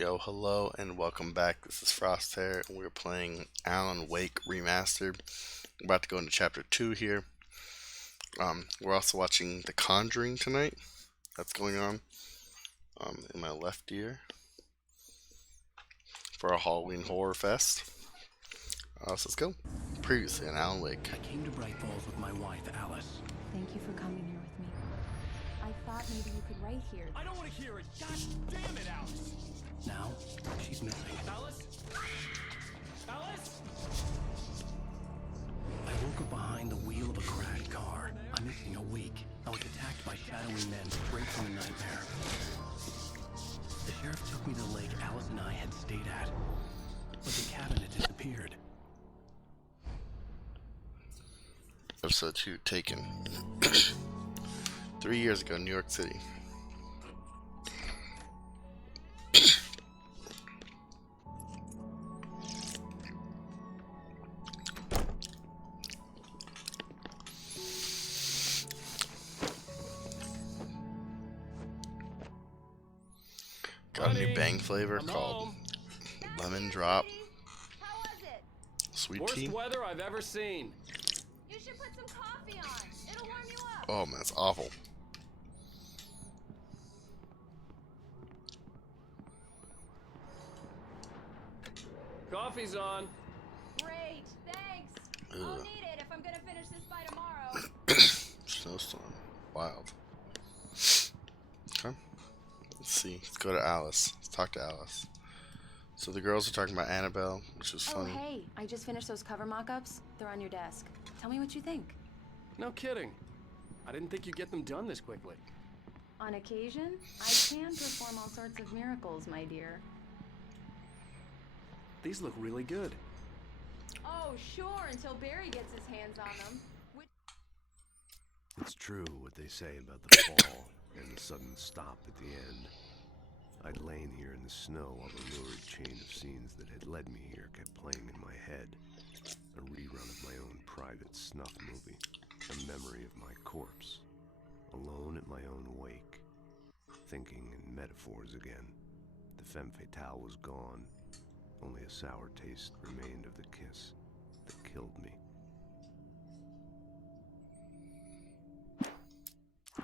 Yo, hello, and welcome back. This is Frosthair, and we're playing Alan Wake Remastered. We're about to go into Chapter 2 here. We're also watching The Conjuring tonight. That's going on in my left ear for a Halloween Horror Fest. So let's go. Previously on Alan Wake. I came to Bright Falls with my wife, Alice. Thank you for coming here with me. I thought maybe you could write here. I don't want to hear it. God damn it, Alice. Now, she's missing. Alice? Alice? I woke up behind the wheel of a crashed car. I'm missing a week. I was attacked by shadowy men straight from a nightmare. The sheriff took me to the lake Alice and I had stayed at, but the cabin had disappeared. Episode 2 taken. 3 years ago, New York City. Got a new bang flavor I'm called home. Lemon Drop How was it? Sweet Worst Tea. weather I've ever seen. You should put some coffee on. It'll warm you up. Oh man, that's awful. Coffee's on. Great, thanks. I'll Ugh. need it if I'm gonna finish this by tomorrow. Snowstorm. Wild. Okay. Let's see. Let's go to Alice. Let's talk to Alice. So the girls are talking about Annabelle, which was Oh, funny. hey, I just finished those cover mock-ups. They're on your desk. Tell me what you think. No kidding. I didn't think you'd get them done this quickly. On occasion, I can perform all sorts of miracles, my dear. These look really good. Oh, sure, until Barry gets his hands on them. It's true what they say about the fall and the sudden stop at the end. I'd lain here in the snow while the lurid chain of scenes that had led me here kept playing in my head. A rerun of my own private snuff movie. A memory of my corpse. Alone at my own wake. Thinking in metaphors again. The femme fatale was gone. Only a sour taste remained of the kiss that killed me.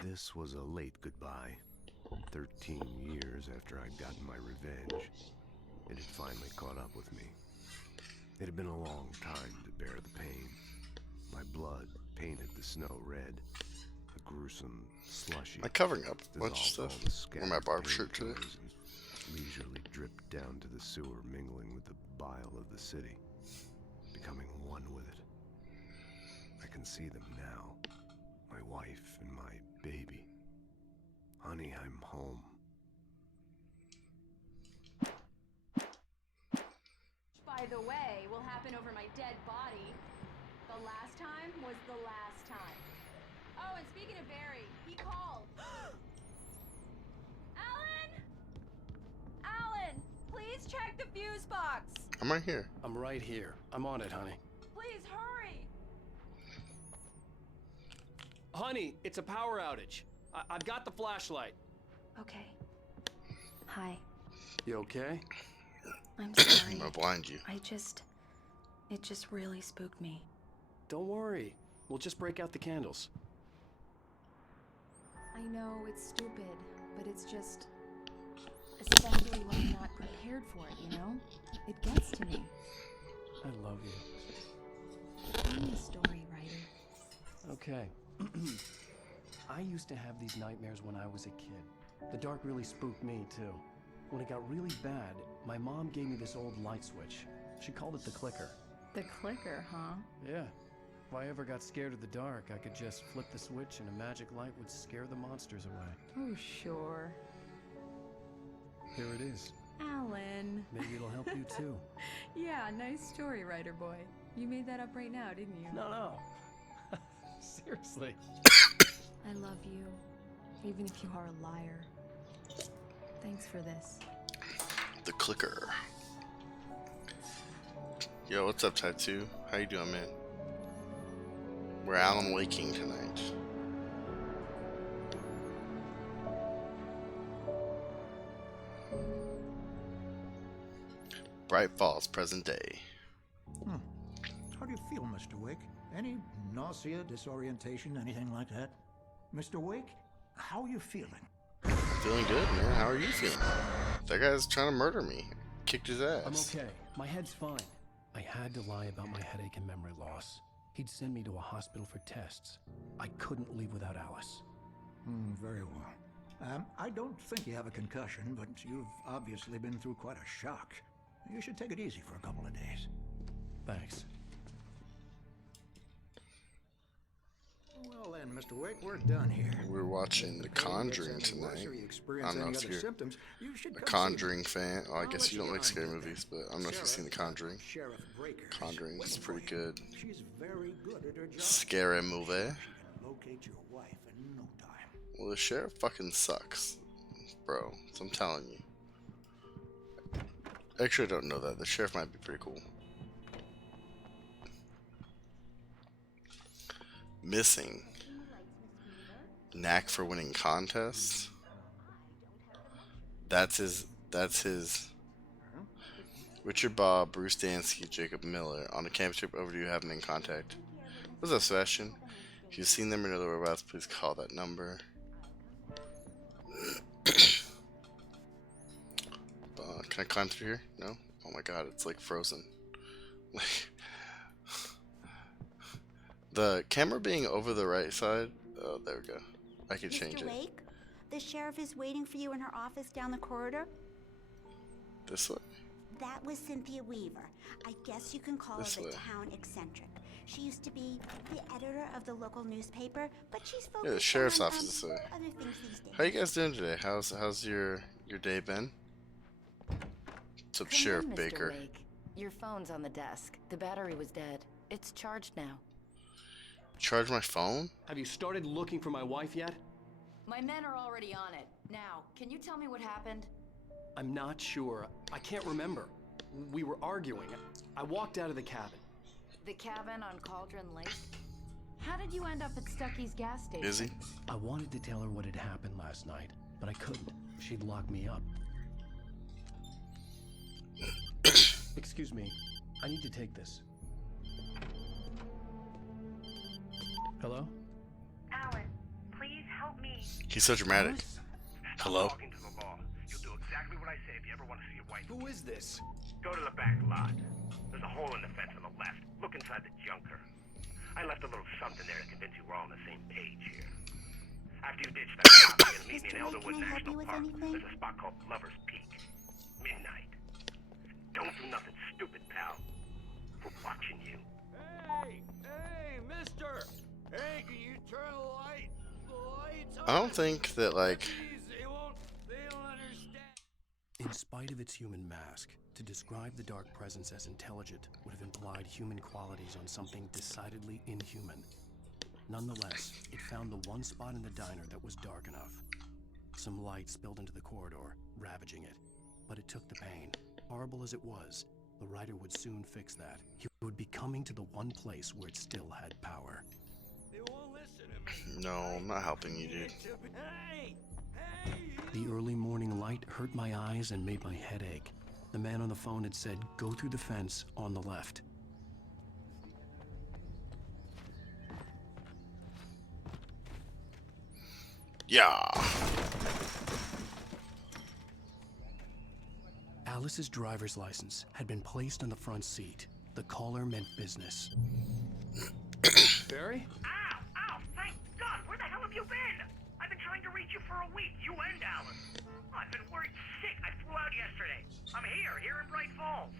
This was a late goodbye. 13 years after I'd gotten my revenge, it had finally caught up with me. It had been a long time to bear the pain. My blood painted the snow red. A gruesome, slushy. Am I covering up a bunch of dissolved stuff? all the Wear my scattered barber shirt today. painkillers and leisurely dripped down to the sewer, mingling with the bile of the city, becoming one with it. I can see them now. My wife and my baby. Honey, I'm home. By the way, will happen over my dead body. The last time was the last time. Oh, and speaking of Barry, he called. Alan! Alan, please check the fuse box. I'm right here. I'm right here. I'm on it, honey. Please hurry. Honey, it's a power outage. I've got the flashlight. Okay. Hi. You okay? I'm I'm sorry. gonna blind you. It just really spooked me. Don't worry. We'll just break out the candles. I know it's stupid, but it's just especially when I'm not prepared for it, you know? It gets to me. I love you. Tell me a story, writer. Okay. I used to have these nightmares when I was a kid. The dark really spooked me, too. When it got really bad, my mom gave me this old light switch. She called it the clicker. The clicker, huh? Yeah. If I ever got scared of the dark, I could just flip the switch and a magic light would scare the monsters away. Oh, sure. Here it is. Alan. Maybe it'll help you, too. Yeah, nice story, writer boy. You made that up right now, didn't you? No. Seriously. I love you, even if you are a liar. Thanks for this. The clicker. Yo, what's up, Type 2? How you doing, man? We're Alan Waking tonight. Bright Falls, present day. How do you feel, Mr. Wake? Any nausea, disorientation, anything like that? Mr. Wake, how are you feeling? Feeling good, man. How are you feeling? That guy's trying to murder me. Kicked his ass. I'm okay. My head's fine. I had to lie about my headache and memory loss. He'd send me to a hospital for tests. I couldn't leave without Alice. Very well. I don't think you have a concussion, but you've obviously been through quite a shock. You should take it easy for a couple of days. Thanks. Well then, Mr. Wake, we're done here. We're watching The Conjuring tonight. I don't know if you're a Conjuring fan. Oh, I guess you don't like scary movies, but I don't know if you've seen The Conjuring. Conjuring is pretty good. She's very good at her job. Scary movie. She can locate your wife in no time. Well, the sheriff fucking sucks, bro. So I'm telling you. Actually, I don't know that. The sheriff might be pretty cool. Missing. Knack for winning contests. That's his. Richard Bob, Bruce Dansky, Jacob Miller. On a campus trip over, do you have them in contact? What's up, Sebastian? If you've seen them or know their whereabouts, please call that number. Can I climb through here? No? Oh my god, it's like frozen. Like the camera being over the right side. Oh, there we go. I can change Mr. it. Wake, the sheriff is waiting for you in her office down the corridor. This way. That was Cynthia Weaver. I guess you can call This her the way. town eccentric. She used to be the editor of the local newspaper, but she's focused Yeah, the sheriff's on, office is this way. other things these days. How you guys doing today? How's your day been? What's up, Come Sheriff in, Mr. Baker? Wake. Your phone's on the desk. The battery was dead. It's charged now. Charge my phone? Have you started looking for my wife yet? My men are already on it. Now, can you tell me what happened? I'm not sure. I can't remember. We were arguing. I walked out of the cabin. The cabin on Cauldron Lake? How did you end up at Stucky's gas station? Busy? I wanted to tell her what had happened last night, but I couldn't. She'd lock me up. Excuse me. I need to take this. Hello? Alan, please help me. He's so dramatic. Hello? Talking to the law. You'll do exactly what I say if you ever want to see your wife. Who is this? Go to the back lot. There's a hole in the fence on the left. Look inside the junker. I left a little something there to convince you we're all on the same page here. After you ditch that cop, you're gonna meet me in Mr. Wake, Elderwood can I help you National with Park. anything? There's a spot called Lover's Peak. Midnight. Don't do nothing stupid, pal. We're watching you. Hey, mister! Hey, can you turn the lights on? I don't think that, like, Please, they don't understand. In spite of its human mask, to describe the dark presence as intelligent would have implied human qualities on something decidedly inhuman. Nonetheless, it found the one spot in the diner that was dark enough. Some light spilled into the corridor, ravaging it. But it took the pain. Horrible as it was, the writer would soon fix that. He would be coming to the one place where it still had power. They won't listen to me. no, I'm not helping you, dude. Hey! The early morning light hurt my eyes and made my head ache. The man on the phone had said, "Go through the fence on the left." Yeah. Alice's driver's license had been placed on the front seat. The caller meant business. Barry? Ow! Ow! Thank God! Where the hell have you been? I've been trying to reach you for a week. You and Alan. I've been worried sick. I flew out yesterday. I'm here in Bright Falls.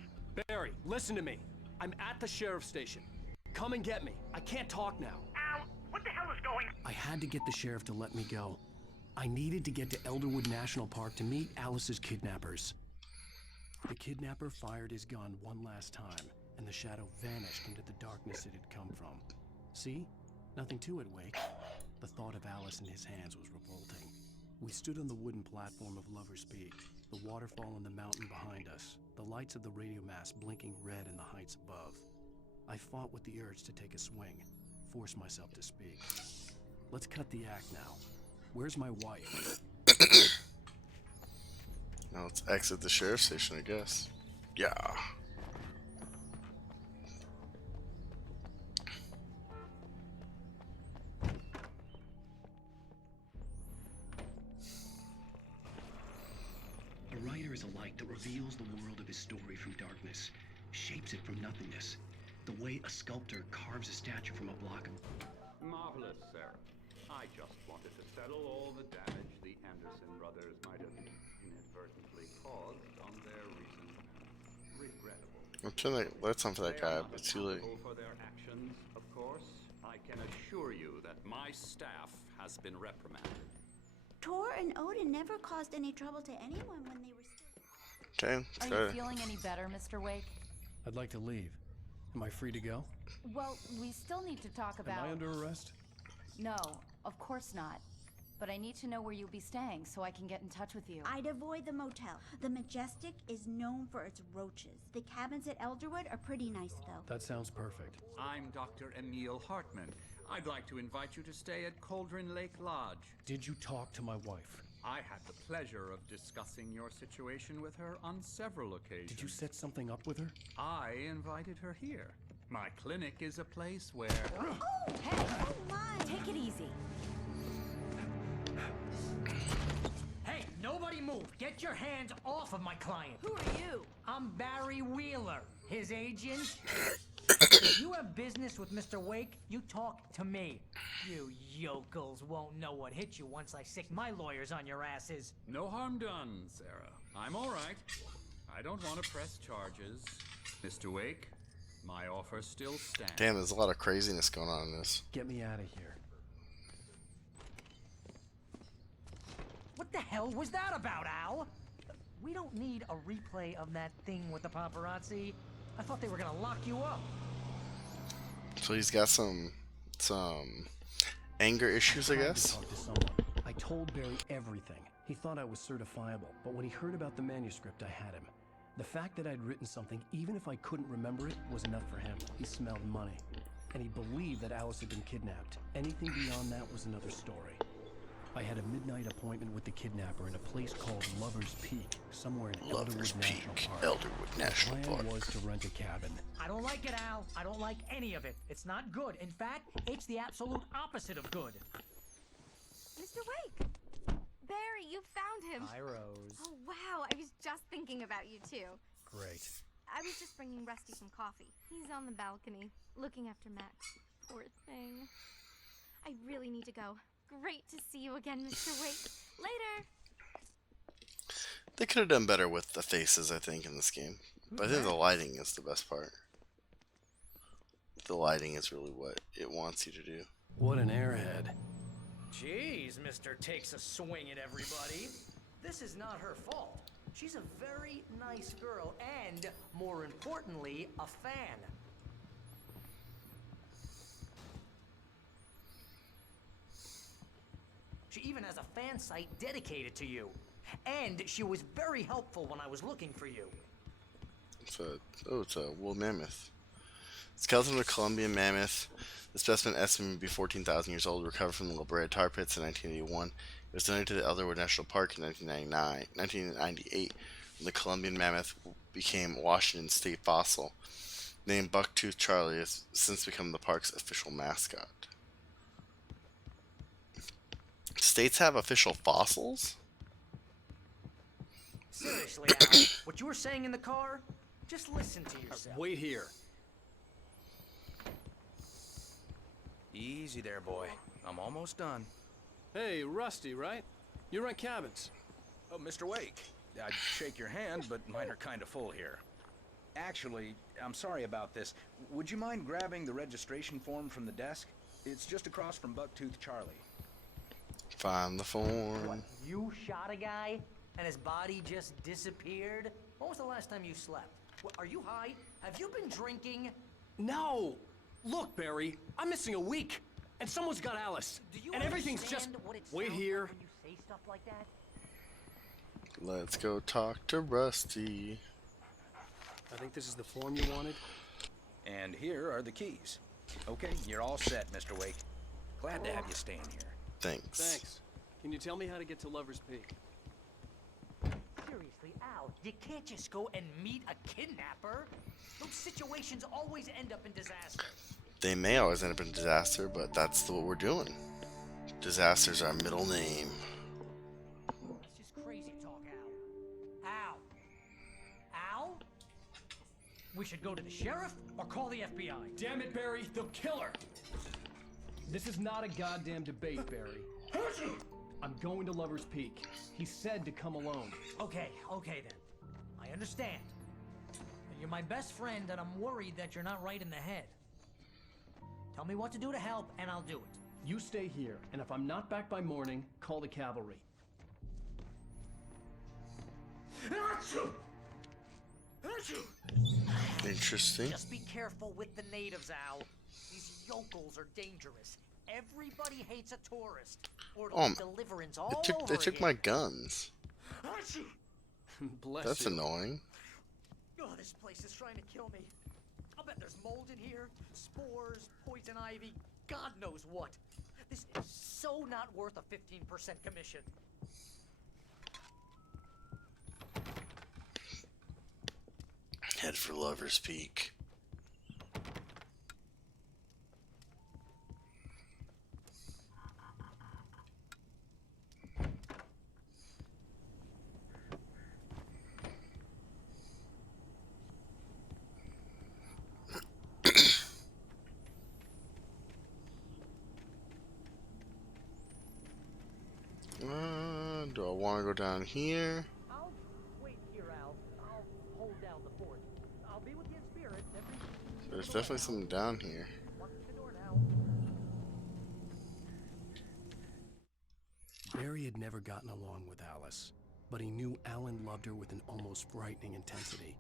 Barry, listen to me. I'm at the sheriff's station. Come and get me. I can't talk now. Al, what the hell is going on? I had to get the sheriff to let me go. I needed to get to Elderwood National Park to meet Alice's kidnappers. The kidnapper fired his gun one last time, and the shadow vanished into the darkness it had come from. See? Nothing to it, Wake. The thought of Alice in his hands was revolting. We stood on the wooden platform of Lover's Peak, the waterfall on the mountain behind us, the lights of the radio mast blinking red in the heights above. I fought with the urge to take a swing, force myself to speak. Let's cut the act now. Where's my wife? Now let's exit the sheriff's station, I guess. Yeah. A writer is a light that reveals the world of his story from darkness, shapes it from nothingness, the way a sculptor carves a statue from a block of... Marvelous, Sarah. I just wanted to settle all the damage the Anderson brothers might have inadvertently caused on their recent regrettable. I'm trying to let something for that They guy, are not but it's too late. accountable for their actions, of course. I can assure you that my staff has been reprimanded. Tor and Odin never caused any trouble to anyone when they were still... Okay, Are so you feeling any better, Mr. Wake? I'd like to leave. Am I free to go? Well, we still need to talk about... Am I under arrest? No, of course not. But I need to know where you'll be staying so I can get in touch with you. I'd avoid the motel. The Majestic is known for its roaches. The cabins at Elderwood are pretty nice, though. That sounds perfect. I'm Dr. Emil Hartman. I'd like to invite you to stay at Cauldron Lake Lodge. Did you talk to my wife? I had the pleasure of discussing your situation with her on several occasions. Did you set something up with her? I invited her here. My clinic is a place where... Oh, hey! Oh, my! Take it easy. Hey, nobody move! Get your hands off of my client! Who are you? I'm Barry Wheeler, his agent. If you have business with Mr. Wake, you talk to me. You yokels won't know what hit you once I sick my lawyers on your asses. No harm done, Sarah. I'm all right. I don't want to press charges. Mr. Wake, my offer still stands. damn, there's a lot of craziness going on in this. Get me out of here. What the hell was that about, Al? We don't need a replay of that thing with the paparazzi. I thought they were gonna lock you up. So he's got some anger issues, I tried to guess. talk to someone. I told Barry everything. He thought I was certifiable, but when he heard about the manuscript, I had him. The fact that I'd written something, even if I couldn't remember it, was enough for him. He smelled money. And he believed that Alice had been kidnapped. Anything beyond that was another story. I had a midnight appointment with the kidnapper in a place called Lover's Peak, somewhere in Lover's Elderwood National Peak, Park. Elderwood National The plan Park. was to rent a cabin. I don't like it, Al. I don't like any of it. It's not good. In fact, it's the absolute opposite of good. Mr. Wake! Barry, you found him! Hi, Rose. Oh, wow, I was just thinking about you, too. Great. I was just bringing Rusty some coffee. He's on the balcony, looking after Max. Poor thing. I really need to go. Great to see you again, Mr. Wake. Later! They could have done better with the faces, I think, in this game. But I think the lighting is the best part. The lighting is really what it wants you to do. What an airhead. Jeez, Mr. Takes a swing at everybody. This is not her fault. She's a very nice girl and, more importantly, a fan. She even has a fan site dedicated to you. And she was very helpful when I was looking for you. It's a wool mammoth. Skeleton of a Colombian mammoth. The specimen estimated to be 14,000 years old, recovered from the La Brea tar pits in 1981. It was donated to the Elderwood National Park in 1998, when the Colombian mammoth became Washington state fossil. Named Bucktooth Charlie has since become the park's official mascot. States have official fossils? Seriously, Al, what you were saying in the car, just listen to yourself. Wait here. Easy there, boy. I'm almost done. Hey, Rusty, right? You rent cabins. Oh, Mr. Wake. I'd shake your hand, but mine are kind of full here. Actually, I'm sorry about this. Would you mind grabbing the registration form from the desk? It's just across from Bucktooth Charlie. Find the form. What, you shot a guy and his body just disappeared? When was the last time you slept? What, are you high? Have you been drinking? No! Look, Barry, I'm missing a week, and someone's got Alice. Do you and everything's just... understand what it Wait sounds here. like when you say stuff like that? Let's go talk to Rusty. I think this is the form you wanted. And here are the keys. Okay, you're all set, Mr. Wake. Glad to have you staying here. Thanks. Thanks. Can you tell me how to get to Lover's Peak? Seriously, Al, you can't just go and meet a kidnapper. Those situations always end up in disaster. They may always end up in disaster, but that's what we're doing. Disaster's our middle name. That's just crazy talk, Al. Al? Al? We should go to the sheriff or call the FBI. Damn it, Barry, they'll kill her. This is not a goddamn debate, Barry. I'm going to Lover's Peak. He said to come alone. Okay then. I understand. You're my best friend, and I'm worried that you're not right in the head. Tell me what to do to help, and I'll do it. You stay here, and if I'm not back by morning, call the cavalry. Interesting. Just be careful with the natives, Al. These yokels are dangerous. Everybody hates a tourist. Or deliverance all over They took again. my guns. Bless That's you. annoying. Oh, this place is trying to kill me. I'll bet there's mold in here, spores, poison ivy, God knows what. This is so not worth a 15% commission. Head for Lover's Peak. Do I want to go down here? I'll wait here, Al. I'll hold down the fort. I'll be with you in spirit. There's definitely something down here. Barry had never gotten along with Alice, but he knew Alan loved her with an almost frightening intensity.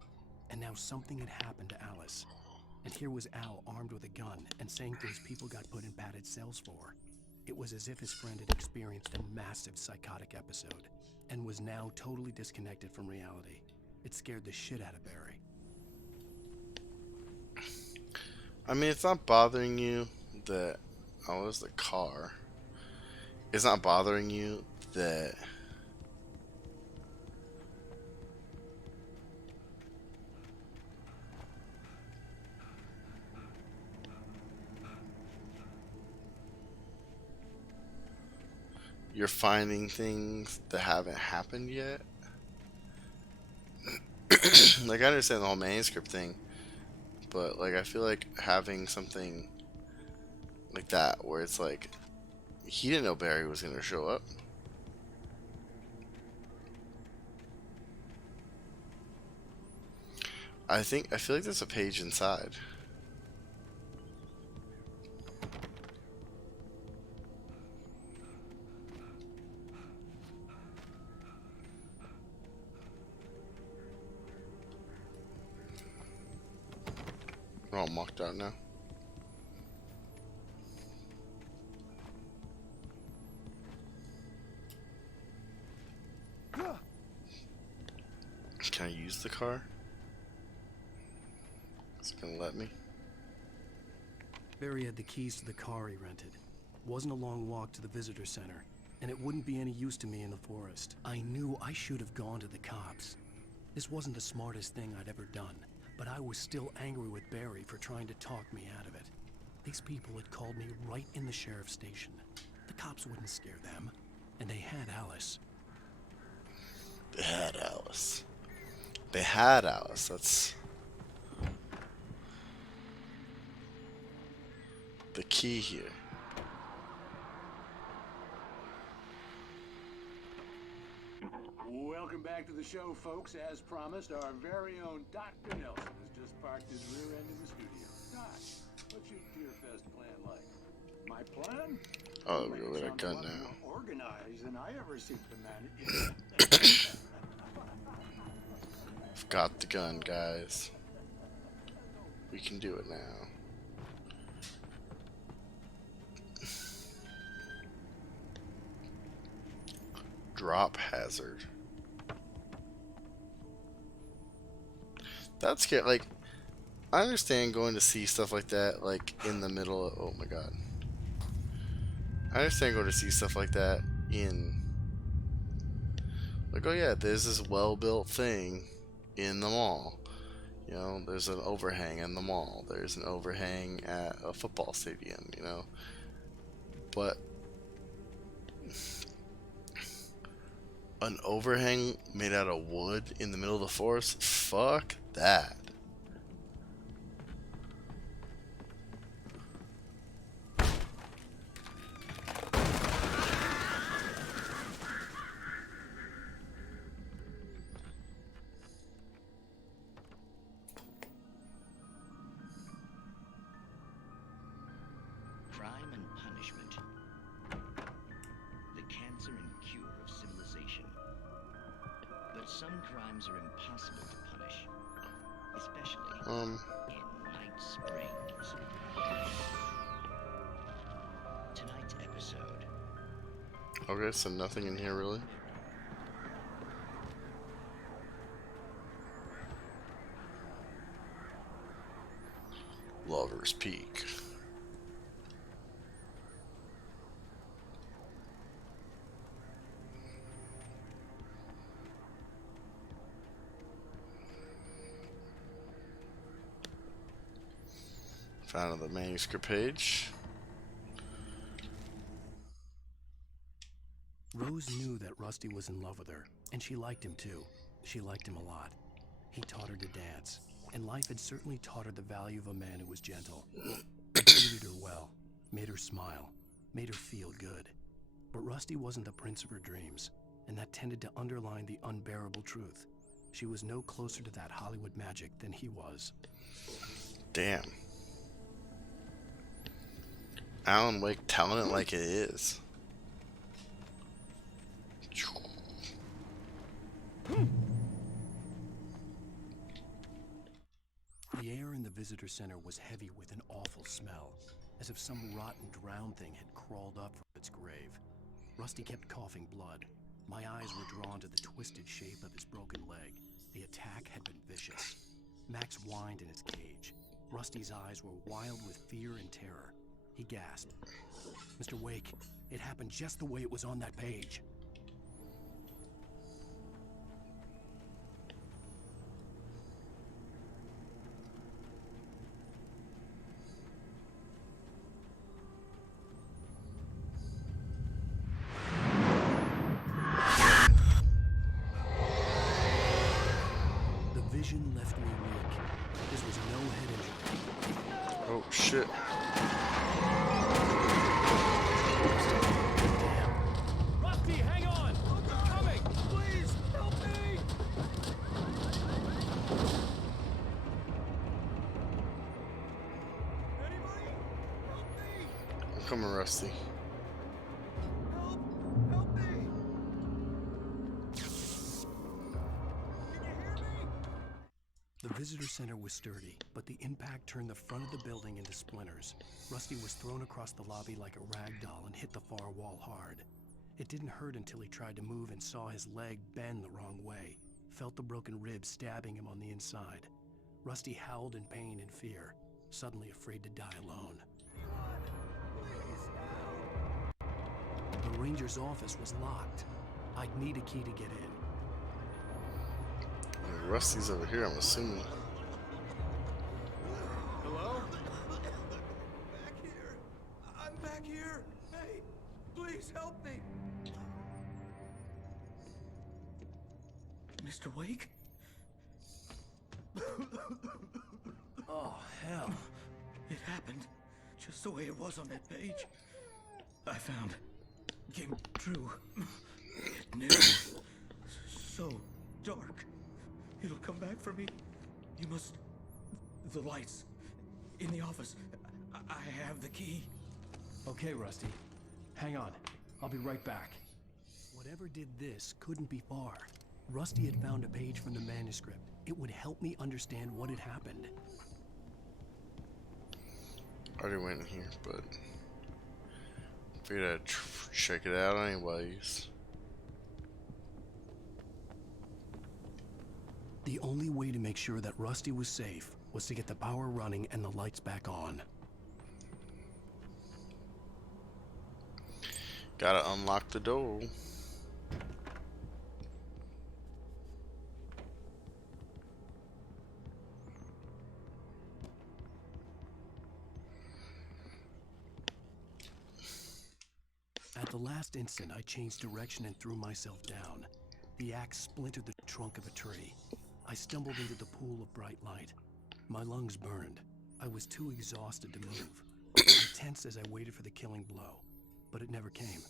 And now something had happened to Alice. And here was Al armed with a gun and saying things people got put in padded cells for. It was as if his friend had experienced a massive psychotic episode and was now totally disconnected from reality. It scared the shit out of Barry. I mean, it's not bothering you that... Oh, there's the car. It's not bothering you that... you're finding things that haven't happened yet? Like, I understand the whole manuscript thing, but, like, I feel like having something like that, where it's like, he didn't know Barry was going to show up. I feel like there's a page inside. We're all mocked out now. Can I use the car? Is it gonna let me? Barry had the keys to the car he rented. It wasn't a long walk to the visitor center, and it wouldn't be any use to me in the forest. I knew I should have gone to the cops. This wasn't the smartest thing I'd ever done, but I was still angry with Barry for trying to talk me out of it. These people had called me right in the sheriff's station. The cops wouldn't scare them, and they had Alice. They had Alice. They had Alice. That's the key here. Welcome back to the show, folks. As promised, our very own Dr. Nelson has just parked his rear end in the studio. Doc, what's your Deer Fest plan like? My plan? Oh, we got a gun now. More organized than I ever seem to manage. I've got the gun, guys. We can do it now. Drop hazard. That's scary. Like, I understand going to see stuff like that, like, in the middle of... Oh my god. I understand going to see stuff like that in... Like, oh yeah, there's this well-built thing in the mall. You know, there's an overhang in the mall. There's an overhang at a football stadium, you know. But an overhang made out of wood in the middle of the forest? Fuck that. Crime and punishment. The cancer and cure of civilization. But some crimes are impossible to punish, especially in Night Springs. Tonight's episode. Okay, so nothing in here really. Lover's Peak. Found the manuscript page. Rose knew that Rusty was in love with her, and she liked him too. She liked him a lot. He taught her to dance, and life had certainly taught her the value of a man who was gentle. He treated her well, made her smile, made her feel good. But Rusty wasn't the prince of her dreams, and that tended to underline the unbearable truth. She was no closer to that Hollywood magic than he was. Damn. Alan Wake telling it like it is. The air in the visitor center was heavy with an awful smell, as if some rotten drowned thing had crawled up from its grave. Rusty kept coughing blood. My eyes were drawn to the twisted shape of his broken leg. The attack had been vicious. Max whined in his cage. Rusty's eyes were wild with fear and terror. He gasped. "Mr. Wake, it happened just the way it was on that page." The vision left me weak. This was no head injury. Oh shit. Rusty, hang on! I'm coming! Please, help me! Anybody? Help me! I'm coming, Rusty. Help! Help me! The visitor center was sturdy, but the impact turned the front of the building into splinters. Rusty was thrown across the lobby like a rag doll and hit the far wall hard. It didn't hurt until he tried to move and saw his leg bend the wrong way, felt the broken ribs stabbing him on the inside. Rusty howled in pain and fear, suddenly afraid to die alone. The ranger's office was locked. I'd need a key to get in. Rusty's over here, I'm assuming. Hello? Back here. I'm back here. Hey, please help me. Mr. Wake? Oh, hell. It happened just the way it was on that page. I found. Came true. It knew. So dark. It'll come back for me. You must... The lights. In the office. I have the key. Okay, Rusty. Hang on. I'll be right back. Whatever did this couldn't be far. Rusty had found a page from the manuscript. It would help me understand what had happened. I already went in here, but figured I'd check it out anyways. The only way to make sure that Rusty was safe was to get the power running and the lights back on. Gotta unlock the door. the last instant, I changed direction and threw myself down. The axe splintered the trunk of a tree. I stumbled into the pool of bright light. My lungs burned. I was too exhausted to move. I tensed as I waited for the killing blow, but it never came.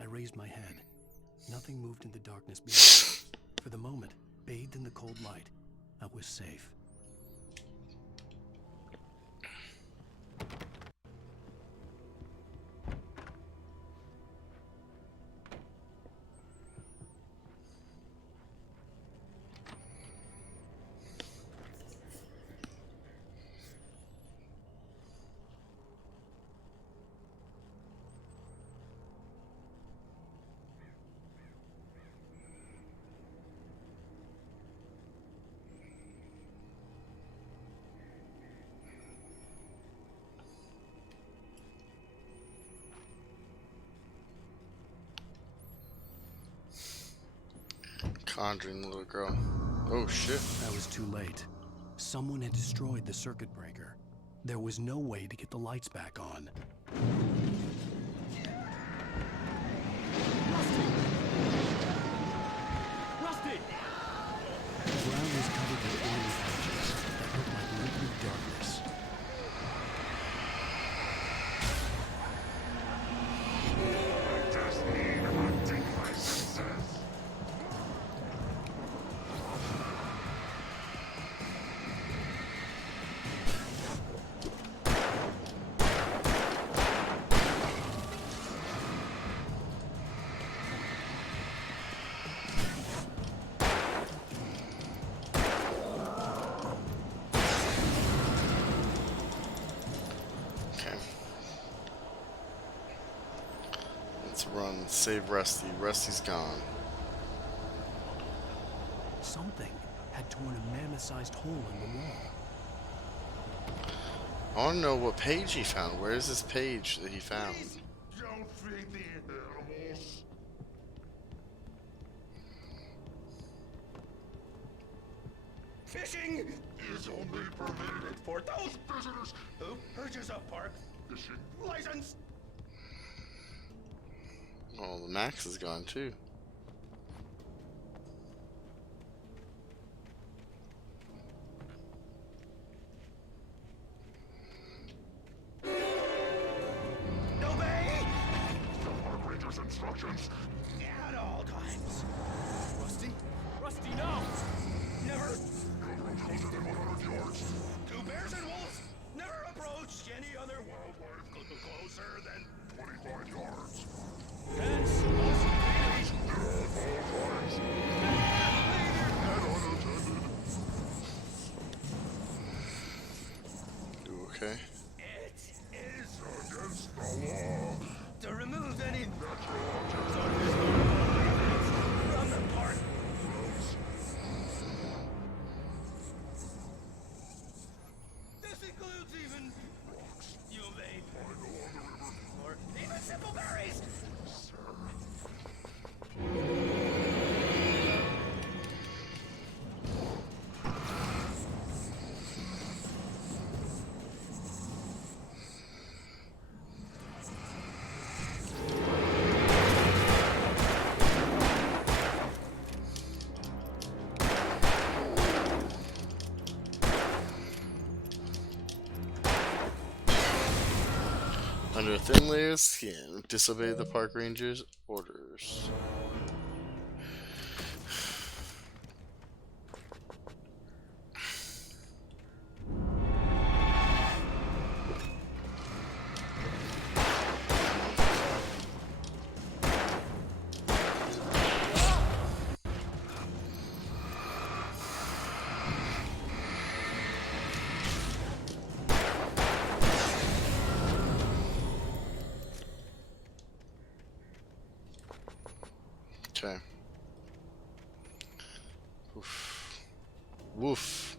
I raised my head. Nothing moved in the darkness beyond. For the moment, bathed in the cold light, I was safe. Conjuring little girl. Oh shit. I was too late. Someone had destroyed the circuit breaker. There was no way to get the lights back on. Rusty! The ground was covered with oily patches that looked like liquid darkness. Let's run. Save Rusty. Rusty's gone. Something had torn a mammoth-sized hole in the wall. I want to know what page he found. Where is this page that he found? Don't feed the animals. Fishing Is only permitted for those visitors. who purchase a park Fishing. license. Oh, the Max is gone too. Obey The park ranger's instructions. at all times. Rusty? Rusty, no! Never. No approach closer than 100 yards. To bears and wolves, never approach any other wildlife closer than 25 yards. fence must be At all times. And unattended. You okay? It is Against the law. to remove any Natural objects. from the park. This includes even Rocks. you may Find along the river. or even simple berries. Sir. Under a thin layer of skin, disobey the park ranger's orders. Okay. Oof. Woof.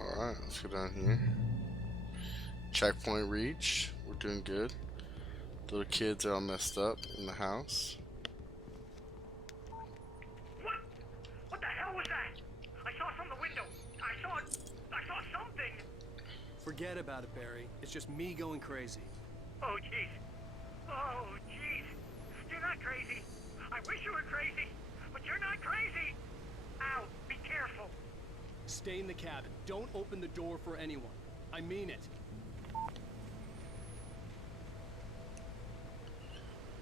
Alright, let's go down here. Checkpoint reached. We're doing good. The little kids are all messed up in the house. What the hell was that? I saw from the window. I saw something. Forget about it, Barry. It's just me going crazy. Oh, jeez. Oh, jeez. You're not crazy. I wish you were crazy, but you're not crazy. Ow, be careful. Stay in the cabin. Don't open the door for anyone. I mean it.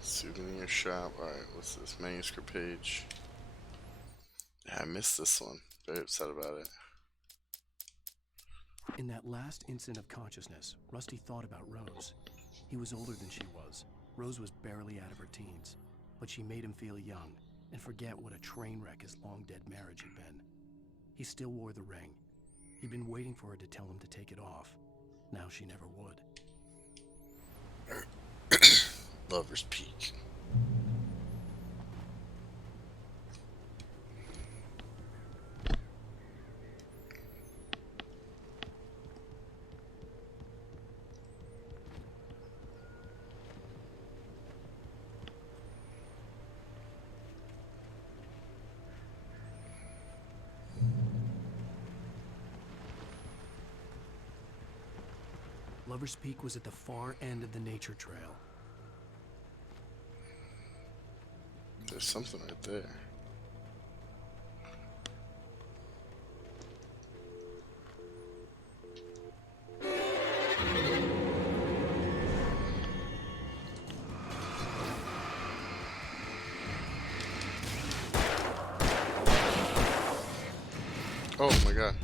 Souvenir shop. Alright, what's this? Manuscript page. Yeah, I missed this one. Very upset about it. In that last instant of consciousness, Rusty thought about Rose. He was older than she was. Rose was barely out of her teens, but she made him feel young and forget what a train wreck his long-dead marriage had been. He still wore the ring. He'd been waiting for her to tell him to take it off. Now she never would. Lover's Peak. Lover's Peak was at the far end of the nature trail. There's something right there. Oh my god.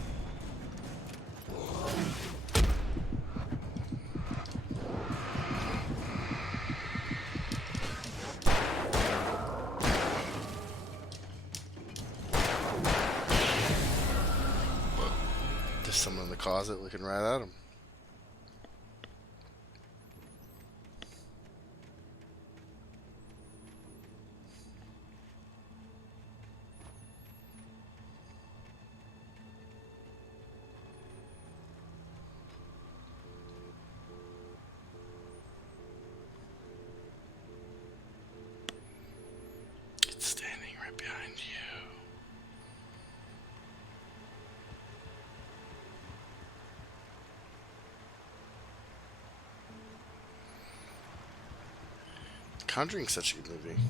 There's someone in the closet looking right at him. It's standing right behind you. Conjuring's such a good movie.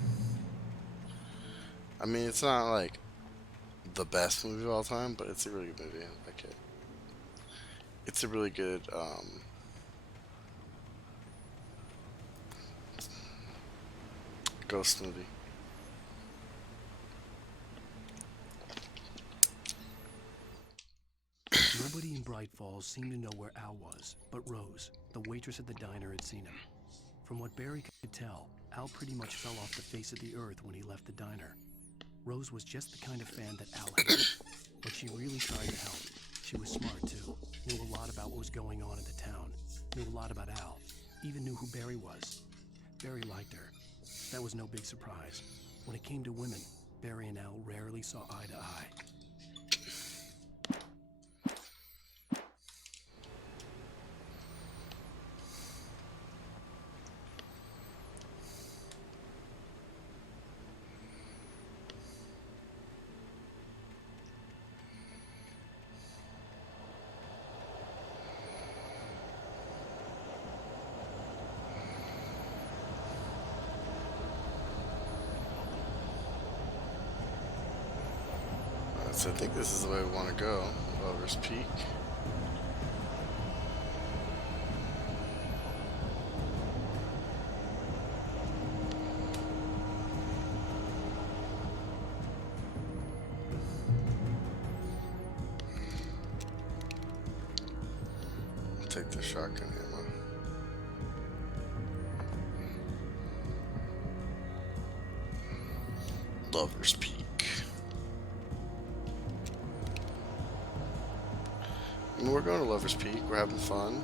I mean, it's not like the best movie of all time, but it's a really good movie. I like it. It's a really good ghost movie. Nobody in Bright Falls seemed to know where Al was, but Rose, the waitress at the diner, had seen him. From what Barry could tell, Al pretty much fell off the face of the earth when he left the diner. Rose was just the kind of fan that Al hated, but she really tried to help. She was smart too, knew a lot about what was going on in the town, knew a lot about Al, even knew who Barry was. Barry liked her. That was no big surprise. When it came to women, Barry and Al rarely saw eye to eye. So I think this is the way we want to go. Lover's Peak. I'll take the shotgun ammo. Lover's Peak. We're going to Lover's Peak. We're having fun.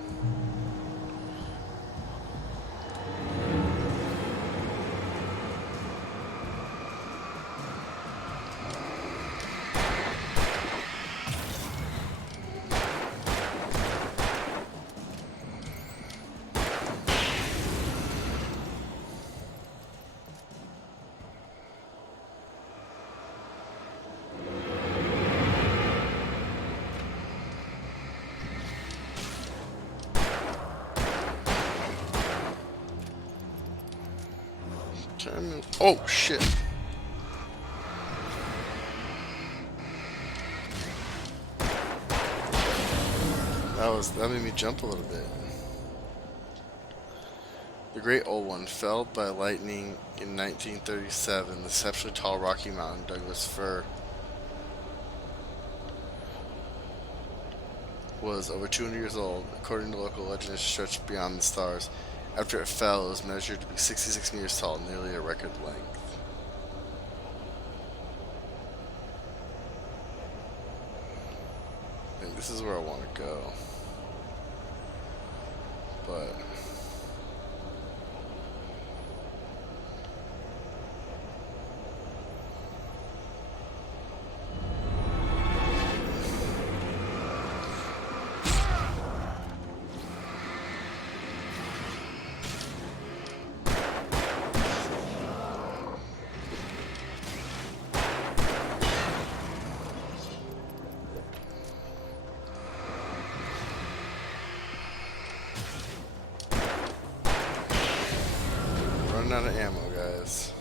Can I move? Oh shit! That made me jump a little bit. The Great Old One, felled by lightning in 1937, the exceptionally tall Rocky Mountain Douglas fir was over 200 years old. According to local legend, it stretched beyond the stars. After it fell, it was measured to be 66 meters tall, nearly a record length. I think this is where I want to go. But running out of ammo, guys.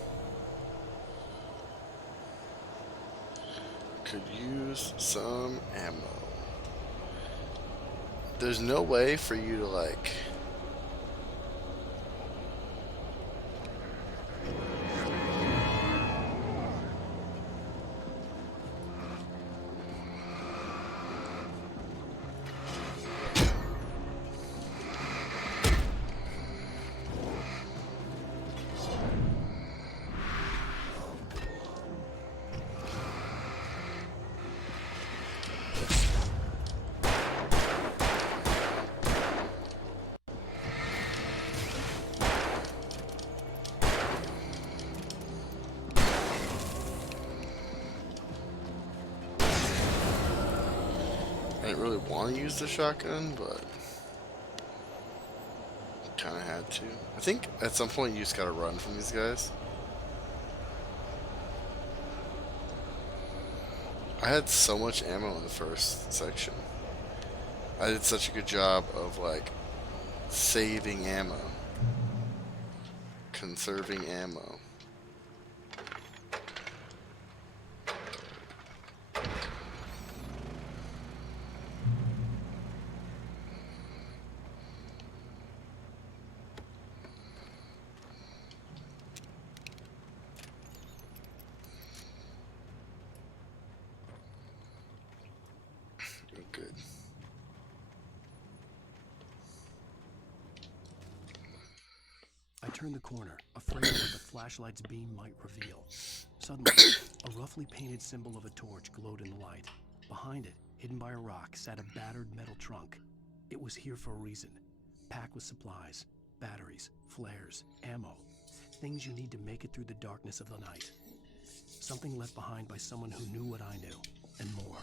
Could use some ammo. There's no way for you to like I didn't really want to use the shotgun, but kind of had to. I think at some point you just gotta run from these guys. I had so much ammo in the first section. I did such a good job of like saving ammo, conserving ammo. Good. I turned the corner, afraid of what the flashlight's beam might reveal. Suddenly, a roughly painted symbol of a torch glowed in the light. Behind it, hidden by a rock, sat a battered metal trunk. It was here for a reason. Packed with supplies, batteries, flares, ammo. Things you need to make it through the darkness of the night. Something left behind by someone who knew what I knew, and more.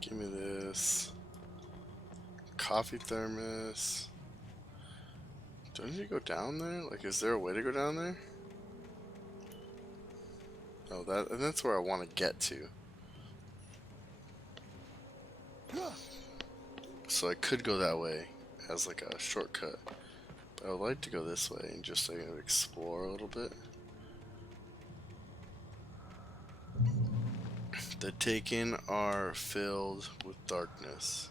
Give me this coffee thermos. Do I need to go down there? Like, is there a way to go down there? Oh, that's where I want to get to. So I could go that way as like a shortcut. But I would like to go this way and just like explore a little bit. The taken are filled with darkness.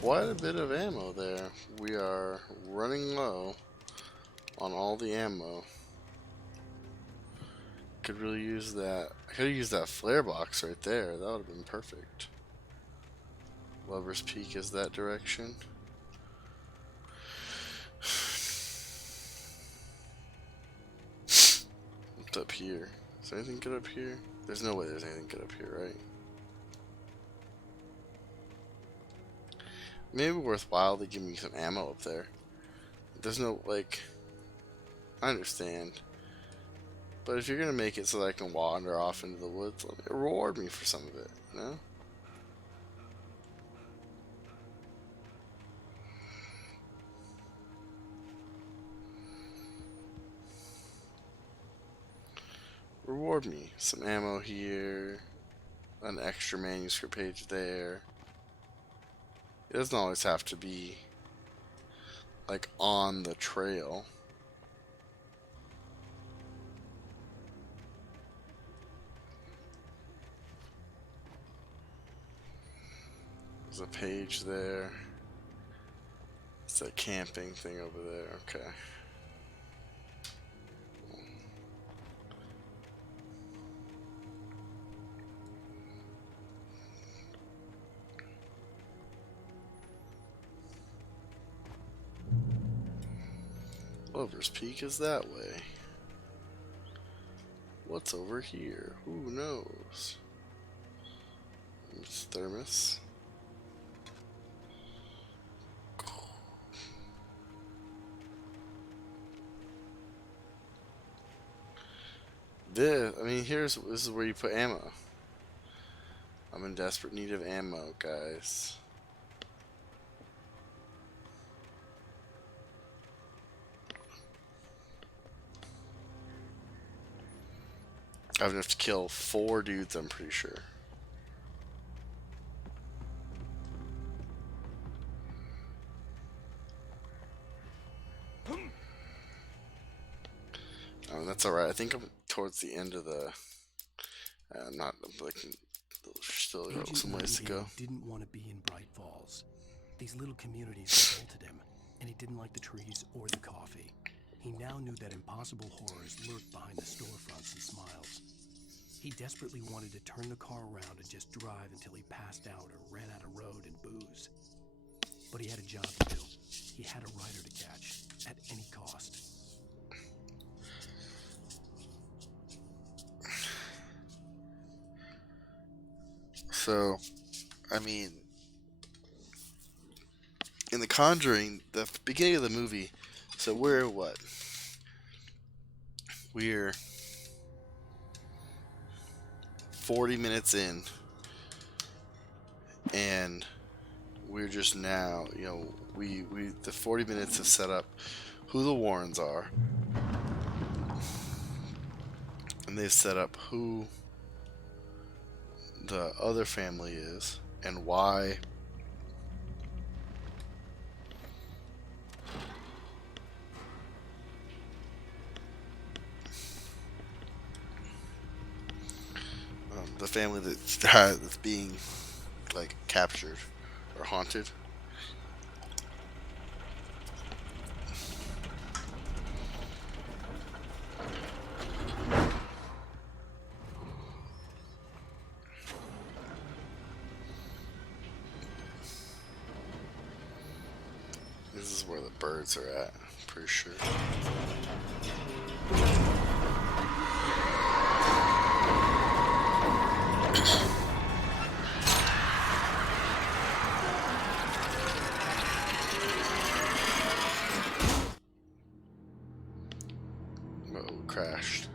quite a bit of ammo there. We are running low on all the ammo. Could really use that. I could have used that flare box right there. That would have been perfect. Lover's Peak is that direction. What's up here? Is there anything good up here? There's no way there's anything good up here, right? Maybe worthwhile to give me some ammo up there. There's no, like, I understand. But if you're gonna make it so that I can wander off into the woods, reward me for some of it, you know? Reward me. Some ammo here. An extra manuscript page there. It doesn't always have to be like on the trail. There's a page there. It's a camping thing over there. Okay. Lover's Peak is that way. What's over here? Who knows? It's thermos. This is where you put ammo. I'm in desperate need of ammo, guys. I have enough to kill 4 dudes, I'm pretty sure. That's alright. I think I'm towards the end of the... not like... Still got some ways to go. Didn't want to be in Bright Falls. These little communities revolted him, and he didn't like the trees or the coffee. He now knew that impossible horrors lurked behind the storefronts and smiles. He desperately wanted to turn the car around and just drive until he passed out or ran out of road and booze. But he had a job to do. He had a rider to catch, at any cost. So, I mean, in The Conjuring, the beginning of the movie, so we're what? We're 40 minutes in, and we're just now, you know, the 40 minutes have set up who the Warrens are, and they've set up who the other family is, and why the family that's being like captured or haunted. This is where the birds are at, I'm pretty sure. Uh-oh, crashed.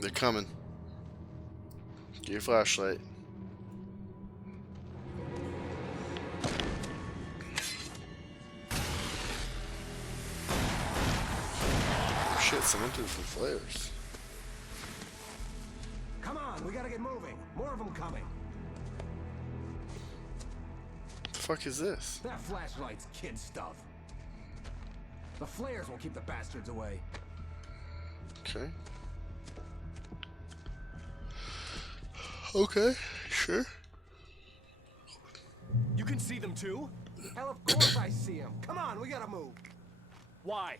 They're coming. Get your flashlight. Shit, someone threw some flares. Come on, we gotta get moving. More of them coming. What the fuck is this? That flashlight's kid stuff. The flares will keep the bastards away. Okay. Okay, sure. You can see see them too? Hell, of course I see him. Come on, we gotta move. Why?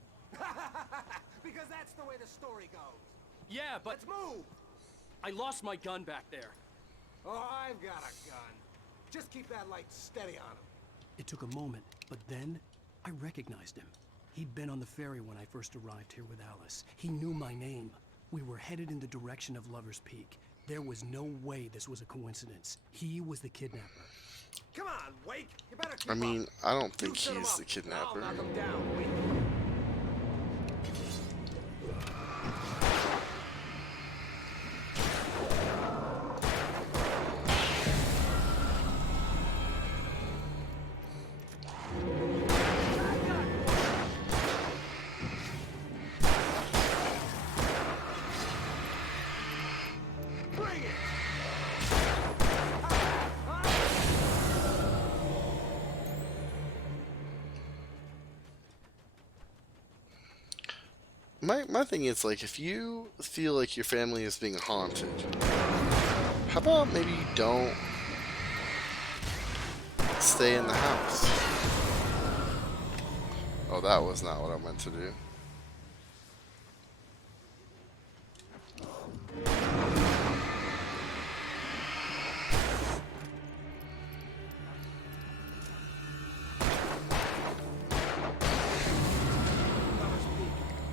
Because that's the way the story goes. Yeah, but... Let's move! I lost my gun back there. Oh, I've got a gun. Just keep that light steady on him. It took a moment, but then I recognized him. He'd been on the ferry when I first arrived here with Alice. He knew my name. We were headed in the direction of Lover's Peak. There was no way this was a coincidence. He was the kidnapper. Come on, Wake! You better keep I mean, up. I don't think You set him he's up, the and kidnapper. I'll knock him down, Wake. Bring it! My thing is, like, if you feel like your family is being haunted, how about maybe you don't stay in the house? Oh, that was not what I meant to do.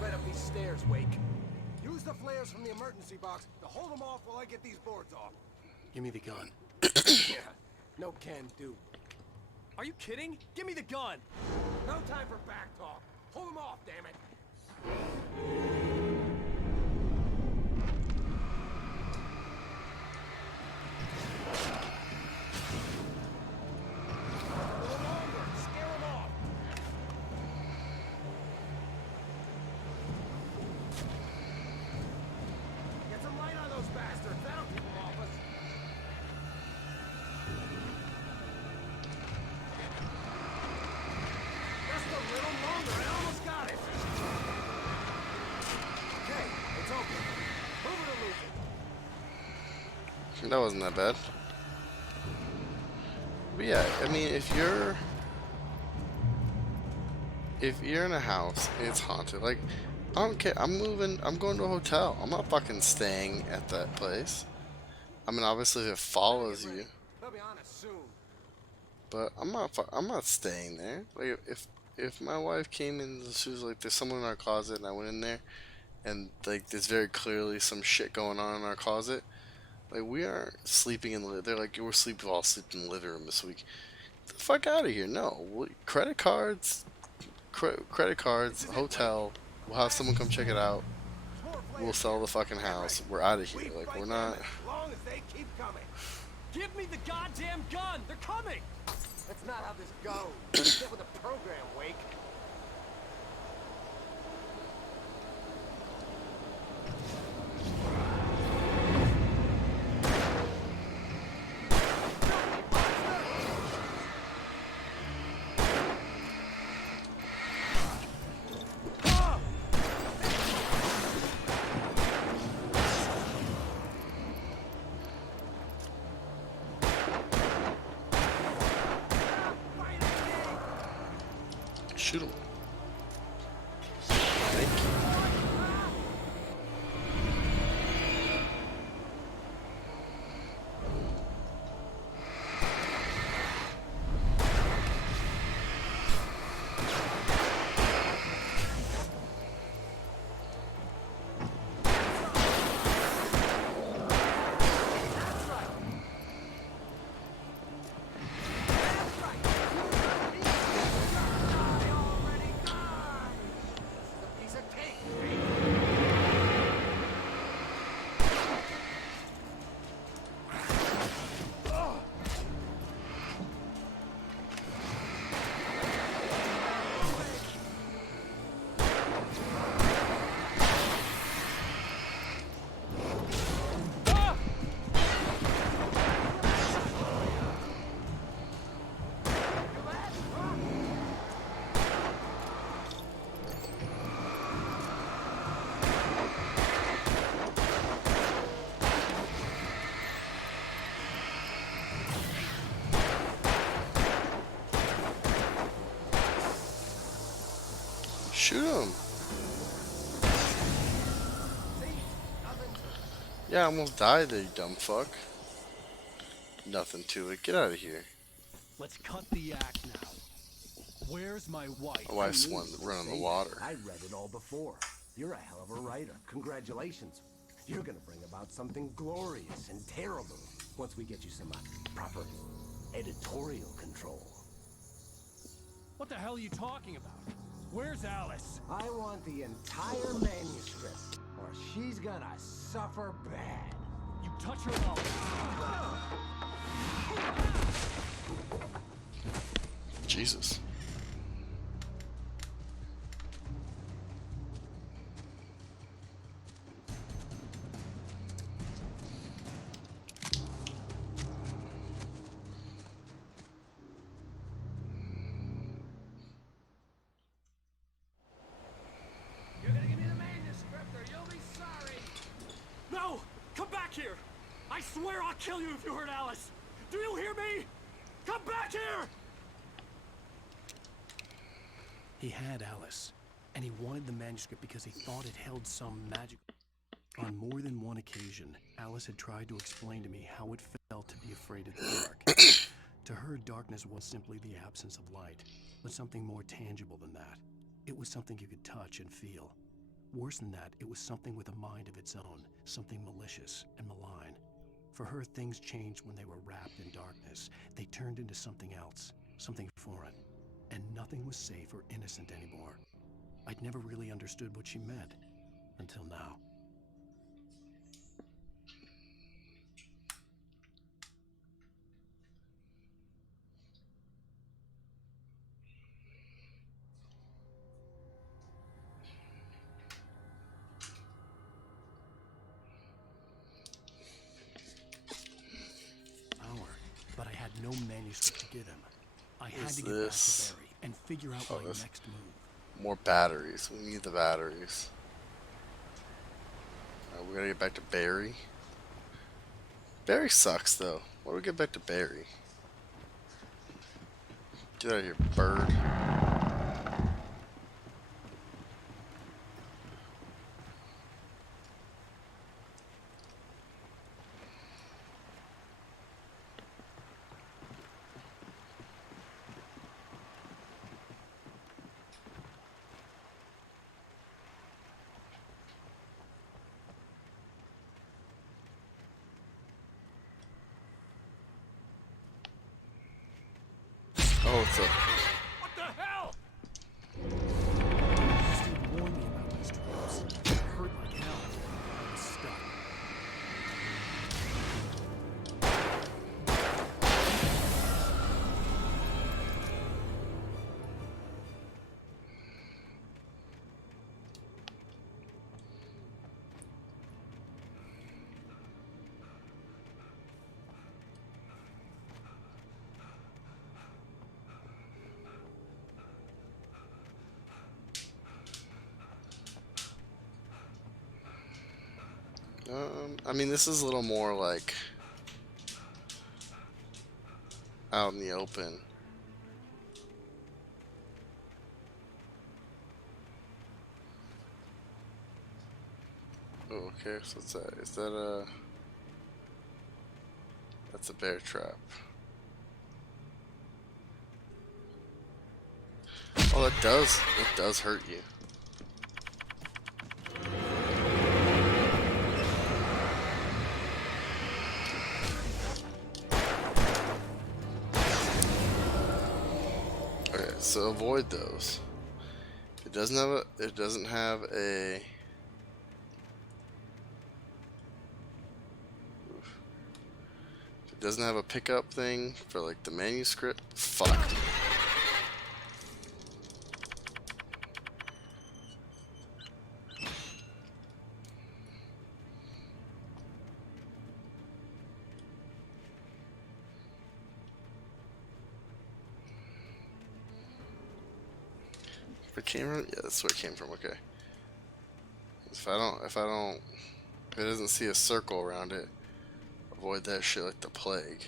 Right up these stairs, Wake. Use the flares from the emergency box to hold them off while I get these boards off. Give me the gun. Yeah, no can do. Are you kidding? Give me the gun! No time for back talk. Hold them off, damn it. A little longer. Scare them off. Get some light on those bastards. That'll keep them off us. Just a little longer. I almost got it. Okay, it's open. Move it or lose it. That wasn't that bad. But yeah, I mean, if you're in a house, it's haunted. Like, I don't care. I'm moving. I'm going to a hotel. I'm not fucking staying at that place. I mean, obviously, if it follows you, They'll be on us soon. but I'm not staying there. Like, if my wife came in, she was like, "There's someone in our closet," and I went in there, and like, there's very clearly some shit going on in our closet. Like, we aren't sleeping in the. They're like, we're all sleeping in the living room this week. Get the fuck out of here! No, credit cards, credit cards, hotel. We'll have someone come check it out. We'll sell the fucking house. We're out of here. Like, we're not. As long as they keep coming. Give me the goddamn gun! They're coming! That's not how this goes. Get with the program, Wake. Shoot him. Thank you. Shoot him. Yeah, I almost died there, you dumb fuck. Nothing to it. Get out of here. Let's cut the act now. Where's my wife? My wife's one to run on the water. I read it all before. You're a hell of a writer. Congratulations. You're gonna bring about something glorious and terrible once we get you some proper editorial control. What the hell are you talking about? Where's Alice? I want the entire manuscript, or she's gonna suffer bad. You touch her and Jesus. You're gonna give me the manuscript or you'll be sorry. No! Come back here! I swear I'll kill you if you hurt Alice! Do you hear me? Come back here! He had Alice, and he wanted the manuscript because he thought it held some magic. On more than one occasion, Alice had tried to explain to me how it felt to be afraid of the dark. To her, darkness was simply the absence of light, but something more tangible than that. It was something you could touch and feel. Worse than that, it was something with a mind of its own, something malicious and malign. For her, things changed when they were wrapped in darkness. They turned into something else, something foreign. And nothing was safe or innocent anymore. I'd never really understood what she meant, until now. But I had no manuscript to give him. I had to get back to Barry and figure out my next move. More batteries. We need the batteries. Alright, we gotta get back to Barry. Barry sucks, though. Why do we get back to Barry? Get out of here, bird. Oh, it's a... What the hell? Steve warned me about these traps. It hurt like hell. I was stuck. I mean, this is a little more like out in the open. Oh, okay, so what's that? Is that a... That's a bear trap. Oh, it does hurt you. Okay, so avoid those. It doesn't have a It doesn't have a pickup thing for like the manuscript. Fuck. It came from? Yeah, that's where it came from. Okay. If it doesn't see a circle around it, avoid that shit like the plague.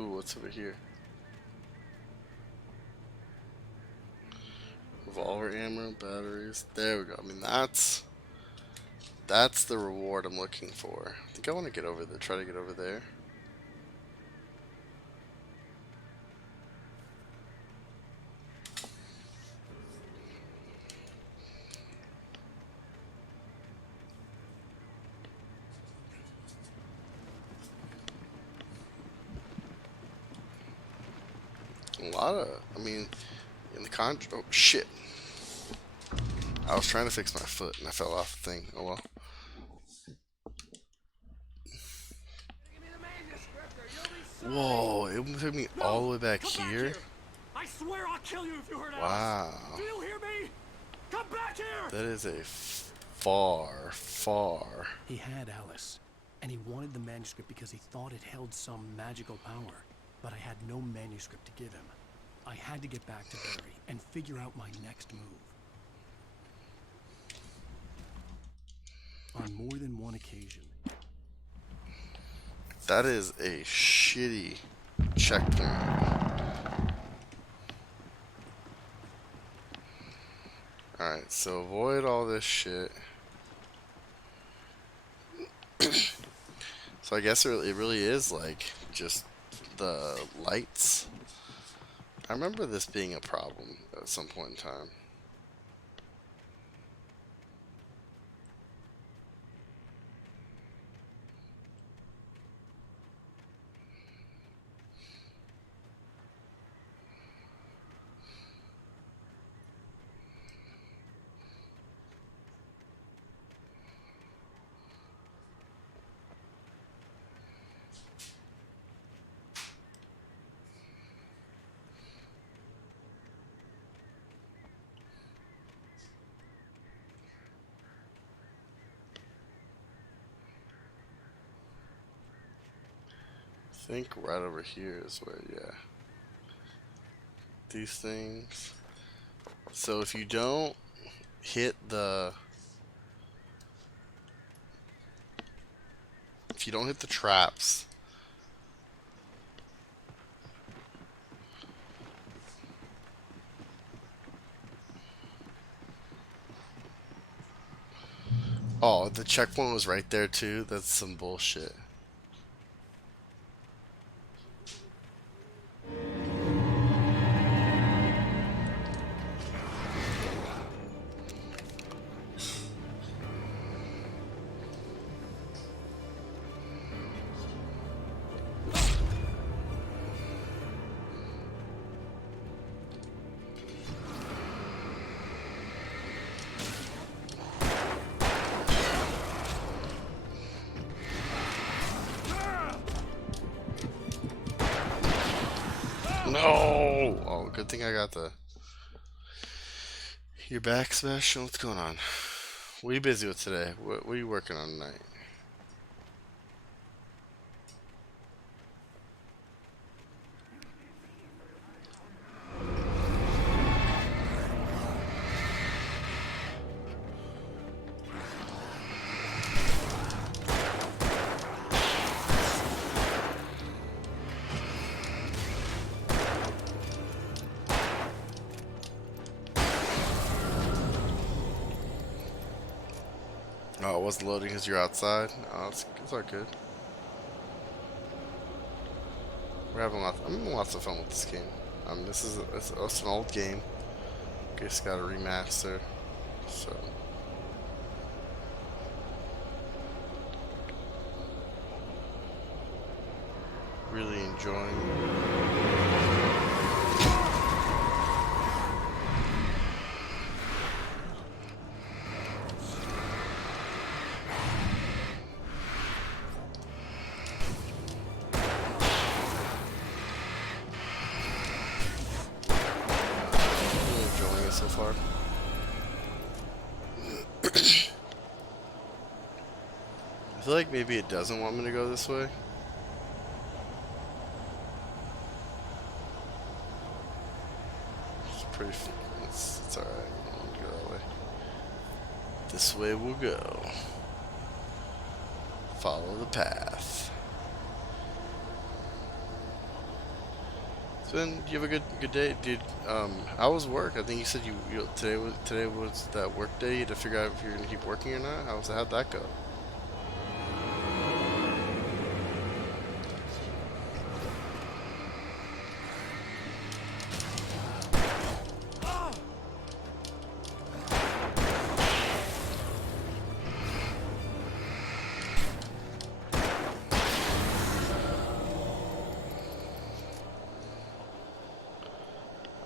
Ooh, what's over here? Revolver ammo, batteries. There we go. I mean, that's the reward I'm looking for. I think I want to get over there. Try to get over there. A lot of, I mean, in the oh shit. I was trying to fix my foot and I fell off the thing. Oh well. Whoa, it took me all the way back here. I swear I'll kill you if you hurt Wow. Alice. Do you hear me? Come back here! That is a far. He had Alice, and he wanted the manuscript because he thought it held some magical power. But I had no manuscript to give him. I had to get back to Barry and figure out my next move. On more than one occasion. That is a shitty checkpoint. Alright, so avoid all this shit. So I guess it really is like just the lights. I remember this being a problem at some point in time. I think right over here is where, yeah. These things. So if you don't hit the... If you don't hit the traps... Oh, the checkpoint was right there too? That's some bullshit. No! Oh, good thing I got the... Your back special? What's going on? What are you busy with today? What are you working on tonight? Oh, it wasn't loading because you're outside? Oh, it's all good. I'm having lots of fun with this game. It's an old game. Just got a remaster. So... Really enjoying so far. I feel like maybe it doesn't want me to go this way. It's pretty. It's alright. I don't want to go that way. This way we'll go. Follow the path. Sven, you have a good day, dude. How was work? I think you said today was that work day. You had to figure out if you're gonna keep working or not. How'd that go?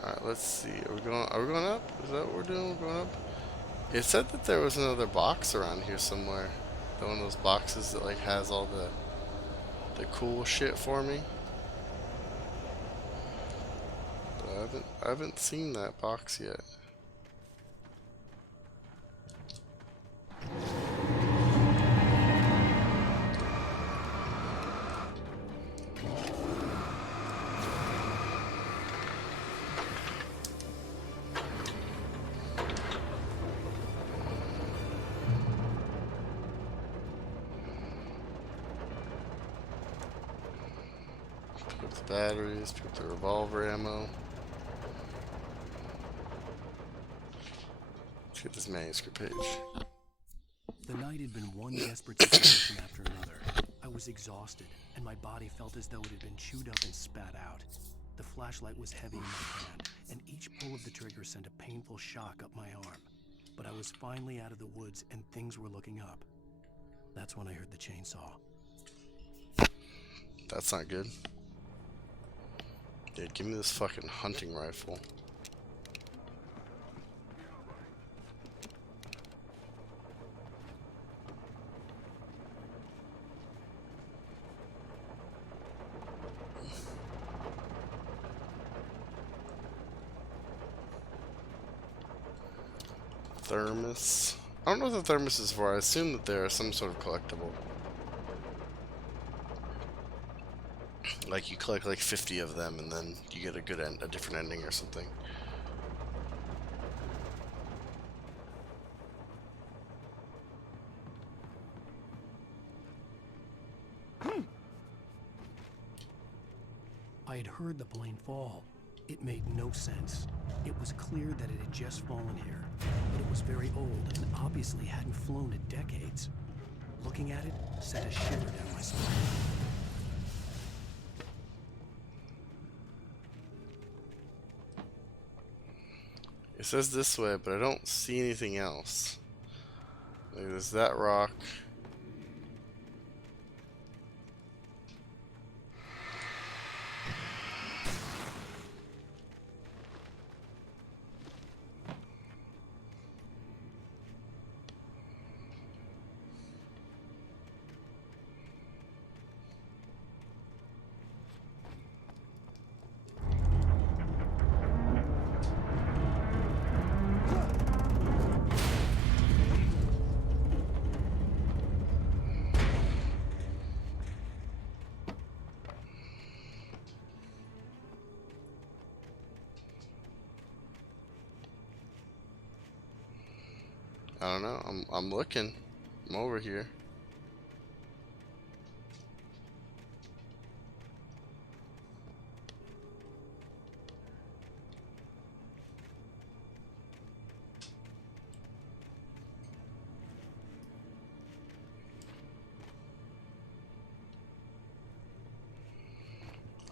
Alright, let's see. Are we going up? Is that what we're doing? We're going up? It said that there was another box around here somewhere. One of those boxes that like has all the cool shit for me. But I haven't seen that box yet. Pick up the batteries, pick up the revolver ammo. Let's get this manuscript page. The night had been one desperate situation after another. I was exhausted, and my body felt as though it had been chewed up and spat out. The flashlight was heavy in my hand, and each pull of the trigger sent a painful shock up my arm. But I was finally out of the woods, and things were looking up. That's when I heard the chainsaw. That's not good. Dude, give me this fucking hunting rifle. Thermos. I don't know what the thermos is for. I assume that there is some sort of collectible. Like you collect like 50 of them and then you get a different ending or something. I had heard the plane fall. It made no sense. It was clear that it had just fallen here, but it was very old and obviously hadn't flown in decades. Looking at it sent a shiver down my spine. It says this way, but I don't see anything else. Like, there's that rock. I don't know. I'm looking. I'm over here.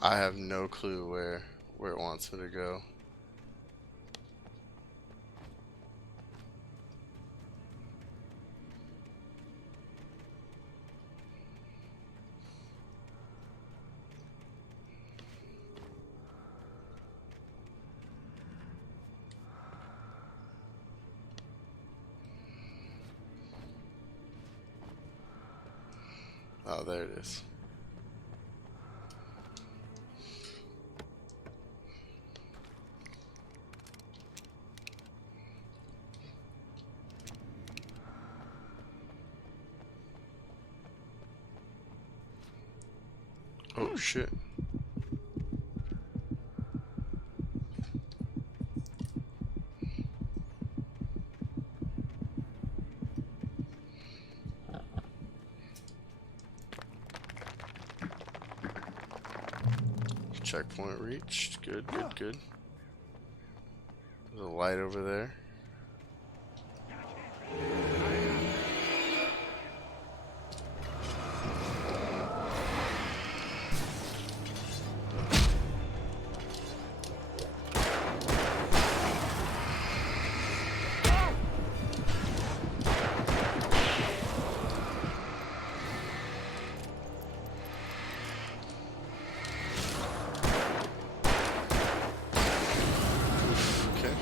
I have no clue where it wants me to go. Oh, there it is. Oh shit. checkpoint reached. Good, good, good. There's a light over there. Okay.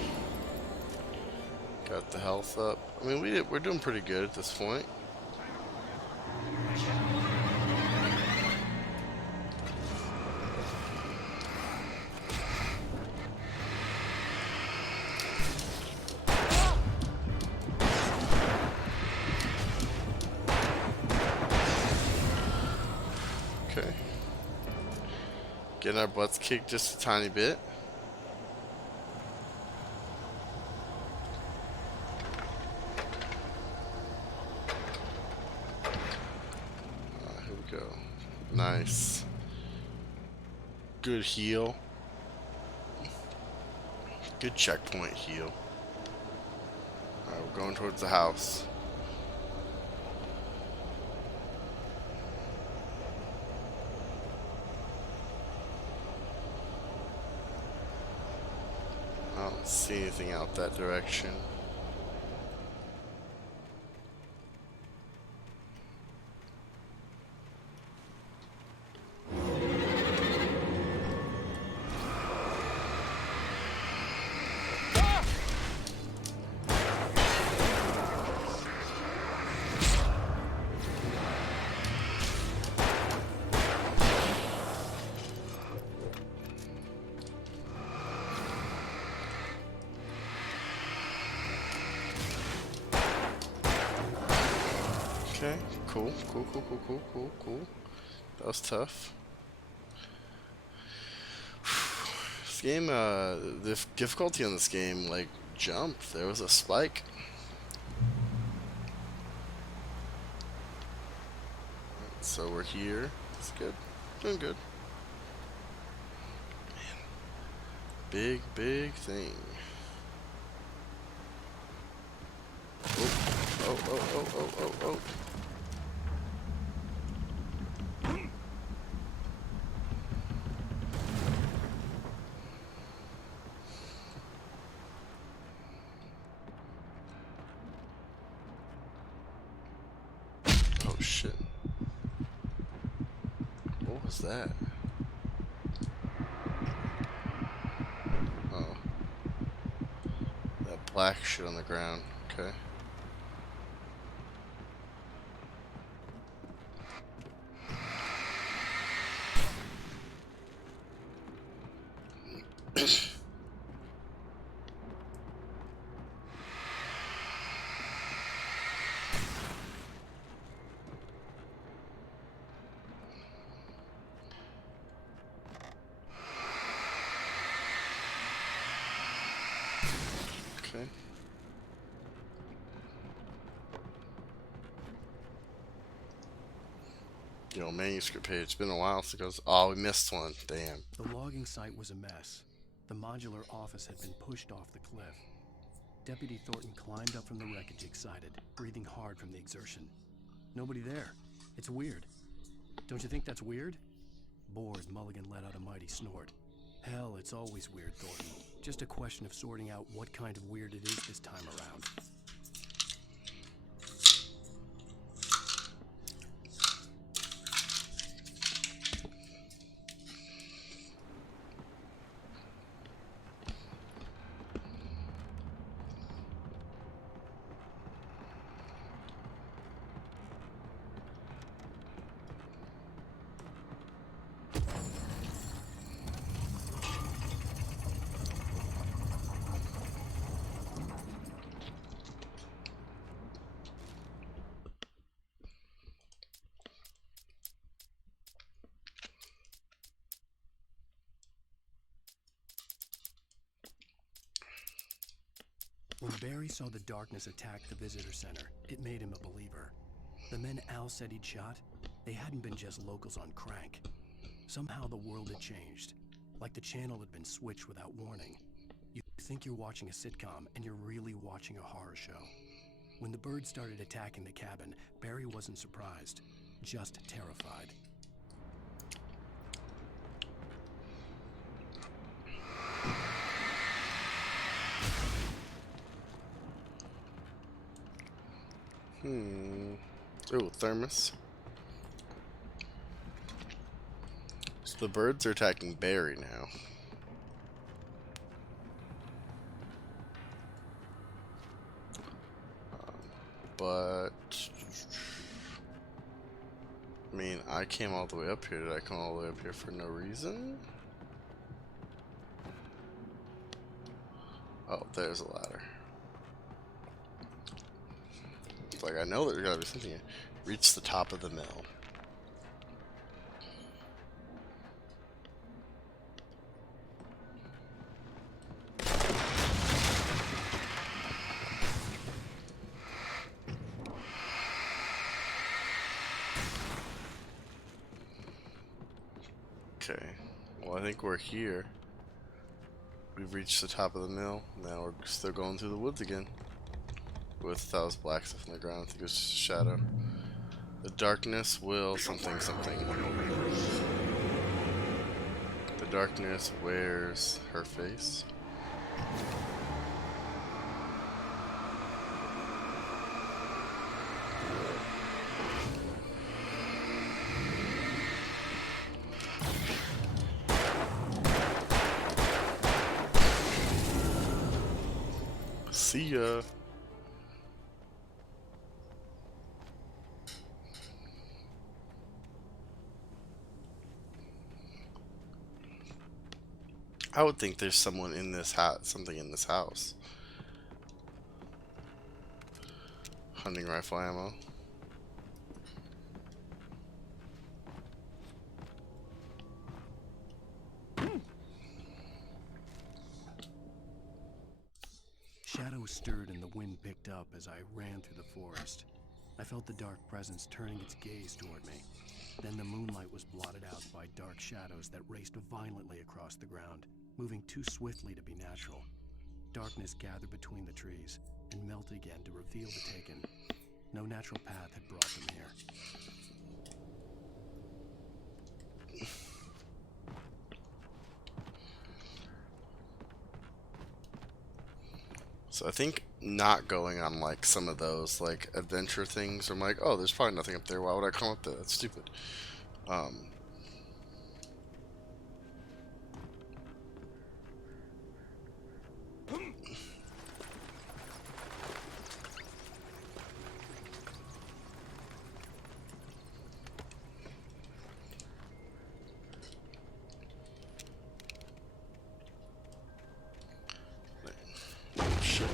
Got the health up. I mean, we're doing pretty good at this point. Okay. Getting our butts kicked just a tiny bit. Here we go. Nice. Good heal. Good checkpoint heal. Alright, we're going towards the house. I don't see anything out that direction. Okay, cool. That was tough. This game, the difficulty on this game, like, jumped. There was a spike. So we're here. It's good. Doing good. Man. Big, big thing. Oh. Oh shit. What was that? Oh. That black shit on the ground. Okay. Okay. Yo, manuscript page. It's been a while since it goes. Oh, we missed one. Damn. The logging site was a mess. The modular office had been pushed off the cliff. Deputy Thornton climbed up from the wreckage excited, breathing hard from the exertion. Nobody there. It's weird. Don't you think that's weird? Bored, Mulligan let out a mighty snort. Hell, it's always weird, Thornton. Just a question of sorting out what kind of weird it is this time around. When Barry saw the darkness attack the visitor center, it made him a believer. The men Al said he'd shot, they hadn't been just locals on crank. Somehow the world had changed. like the channel had been switched without warning. You think you're watching a sitcom, and you're really watching a horror show. When the birds started attacking the cabin, Barry wasn't surprised, just terrified. Ooh, thermos. So the birds are attacking Barry now. But I mean, I came all the way up here. Did I come all the way up here for no reason? Oh, there's a ladder. It's like I know there's gotta be something here. Reach the top of the mill. Okay, well I think we're here. We've reached the top of the mill. Now we're still going through the woods again. With that was black stuff in the ground. I think it was just a shadow. The darkness will something something. The darkness wears her face. See ya. I would think there's someone in this house, something in this house. Hunting rifle ammo. Shadows stirred and the wind picked up as I ran through the forest. I felt the dark presence turning its gaze toward me. Then the moonlight was blotted out by dark shadows that raced violently across the ground, moving too swiftly to be natural. Darkness gathered between the trees and melted again to reveal the Taken. No natural path had brought them here. So I think not going on like some of those like adventure things. I'm like, oh, there's probably nothing up there. Why would I come up there? That's stupid. Shit.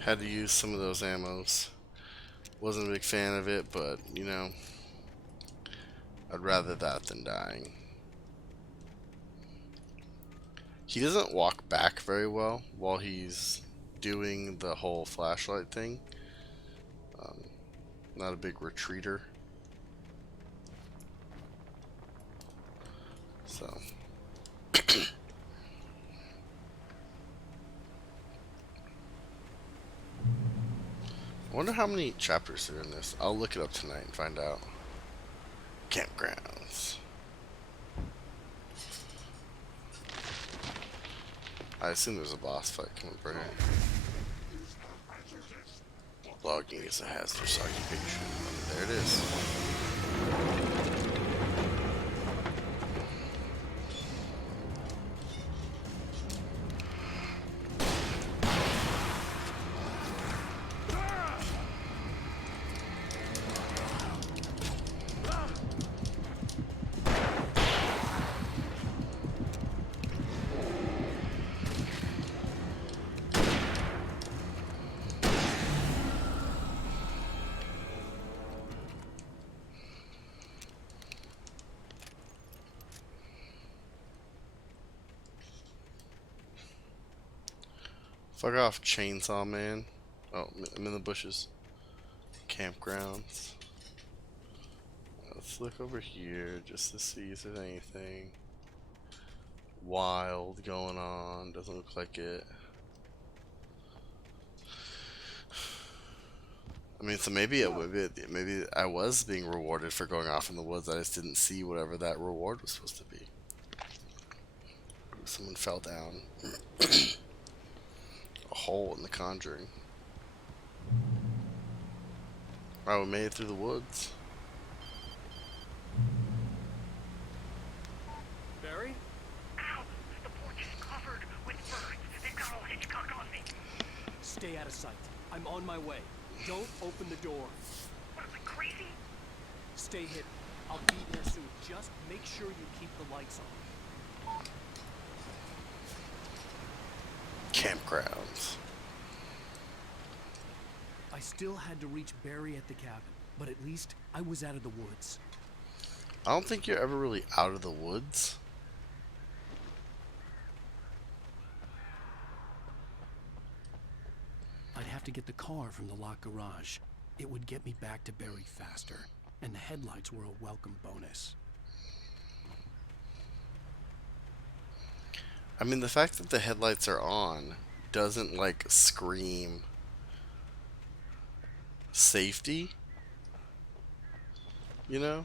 Had to use some of those ammos. Wasn't a big fan of it, but you know, I'd rather that than dying. He doesn't walk back very well while he's doing the whole flashlight thing. Not a big retreater. So. I wonder how many chapters are in this. I'll look it up tonight and find out. Campgrounds. I assume there's a boss fight coming for here. Logging is a hazardous occupation. There it is. Fuck off, Chainsaw Man. Oh, I'm in the bushes. Campgrounds. Let's look over here just to see if there's anything wild going on. Doesn't look like it. I mean, so maybe maybe I was being rewarded for going off in the woods. I just didn't see whatever that reward was supposed to be. Ooh, someone fell down a hole in the Conjuring. Oh, we made it through the woods. Barry? Ow! The porch is covered with birds. They've got all Hitchcock on me. Stay out of sight. I'm on my way. Don't open the door. What am I, crazy? Stay hidden. I'll be there soon. Just make sure you keep the lights on. Campgrounds. I still had to reach Barry at the cabin, but at least I was out of the woods. I don't think you're ever really out of the woods. I'd have to get the car from the locked garage. It would get me back to Barry faster, and the headlights were a welcome bonus. I mean, the fact that the headlights are on doesn't, like, scream safety, you know?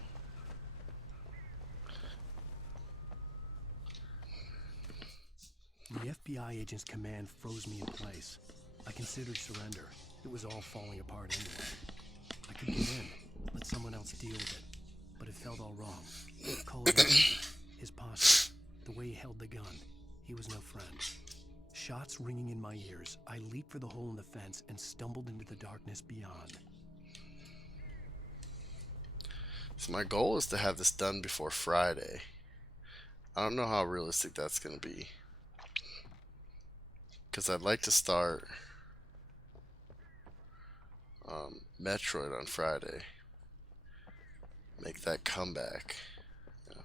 The FBI agent's command froze me in place. I considered surrender. It was all falling apart anyway. I could give in, let someone else deal with it, but it felt all wrong. Cold energy, his posture, the way he held the gun. He was no friend. Shots ringing in my ears, I leaped for the hole in the fence and stumbled into the darkness beyond. So my goal is to have this done before Friday. I don't know how realistic that's going to be. Because I'd like to start Metroid on Friday. Make that comeback. Yeah.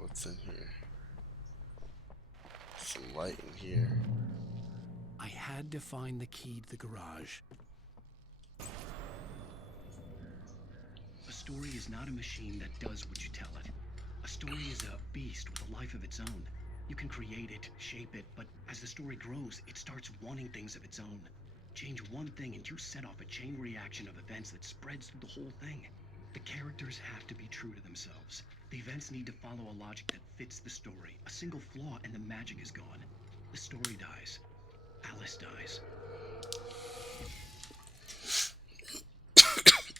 What's in here? Some light in here. I had to find the key to the garage. A story is not a machine that does what you tell it. A story is a beast with a life of its own. You can create it, shape it, but as the story grows, it starts wanting things of its own. Change one thing and you set off a chain reaction of events that spreads through the whole thing. The characters have to be true to themselves. The events need to follow a logic that fits the story. A single flaw and the magic is gone. The story dies. Alice dies.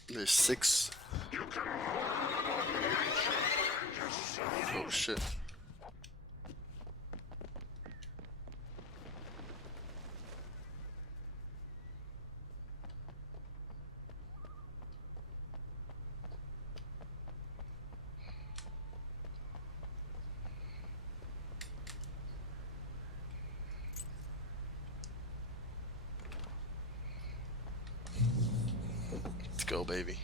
There's 6. Oh shit. Let's go, baby.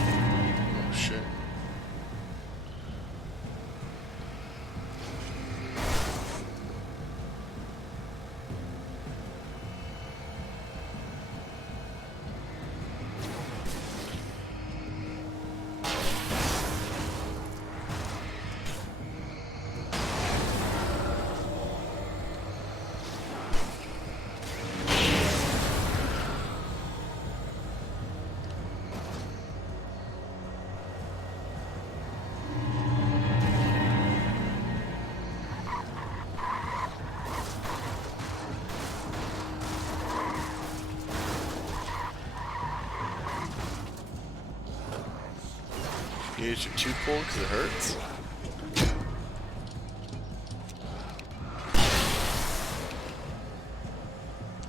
Oh shit. You use your tooth pull because it hurts?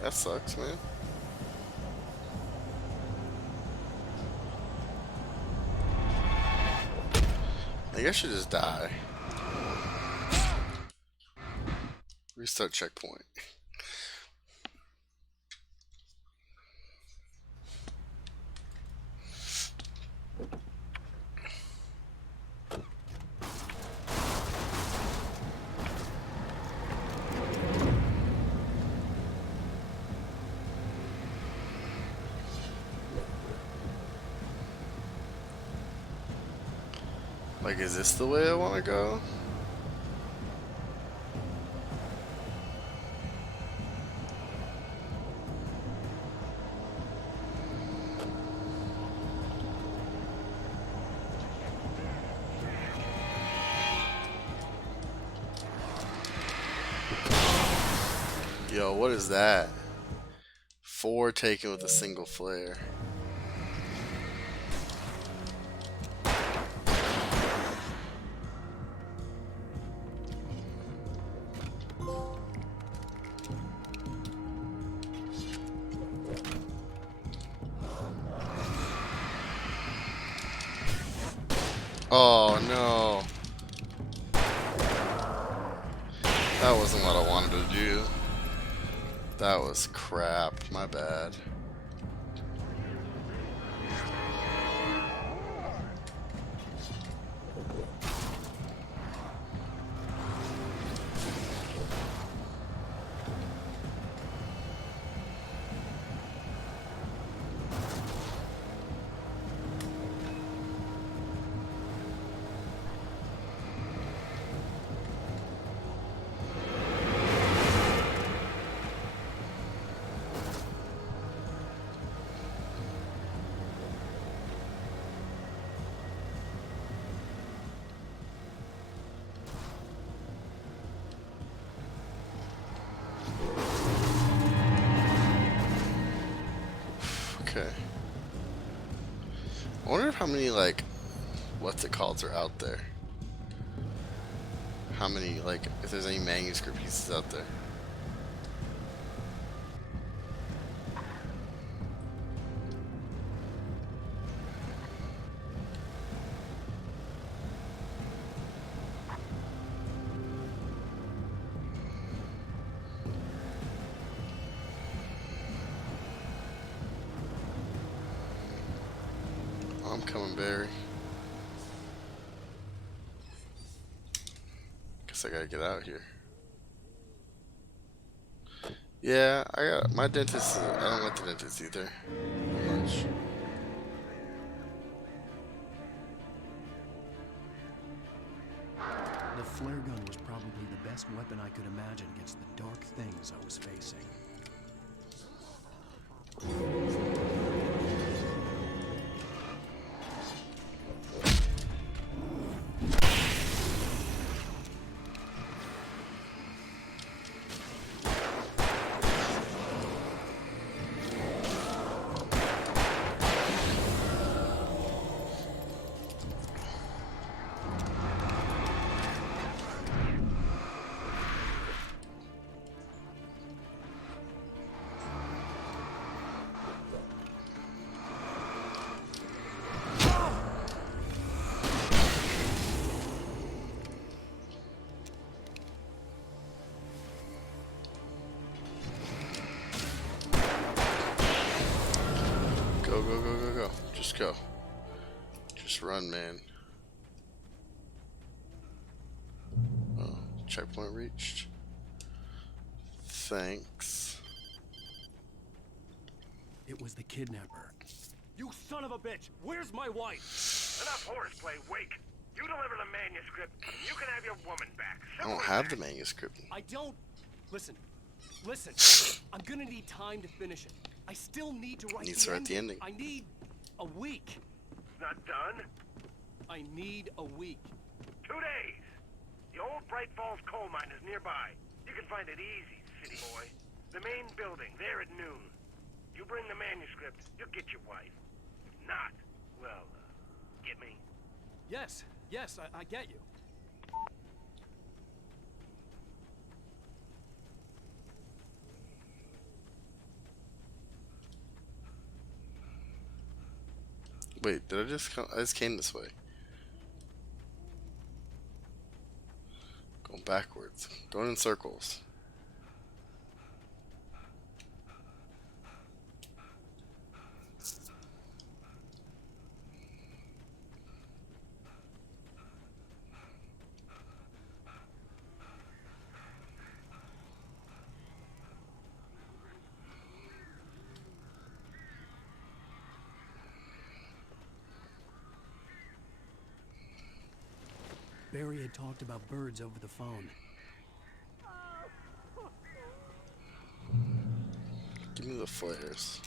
That sucks, man. I guess you just die. Restart checkpoint. Like, is this the way I want to go? Yo, what is that? 4 taken with a single flare. Oh no. That wasn't what I wanted to do. That was crap. My bad. Okay. I wonder how many, like, what's it called are out there. How many, like, if there's any manuscript pieces out there. I'm coming, Barry. Guess I gotta get out here. Yeah, I got my dentist. I don't like the dentist either. Much. The flare gun was probably the best weapon I could imagine against the dark things I was facing. Go, go, go, go, go. Just go. Just run, man. Oh, checkpoint reached. Thanks. It was the kidnapper. You son of a bitch! Where's my wife? Enough horseplay, Wake. You deliver the manuscript, and you can have your woman back. I don't have the manuscript. I don't... Listen. Listen. I'm gonna need time to finish it. I still need to write Needs to write the ending. I need a week. Not done? I need a week. 2 days. The old Bright Falls coal mine is nearby. You can find it easy, city boy. The main building, there at noon. You bring the manuscript, you'll get your wife. If not, well, get me? Yes, yes, I get you. Wait, did I just come? I just came this way. Going backwards. Going in circles. Barry had talked about birds over the phone. Give me the flares.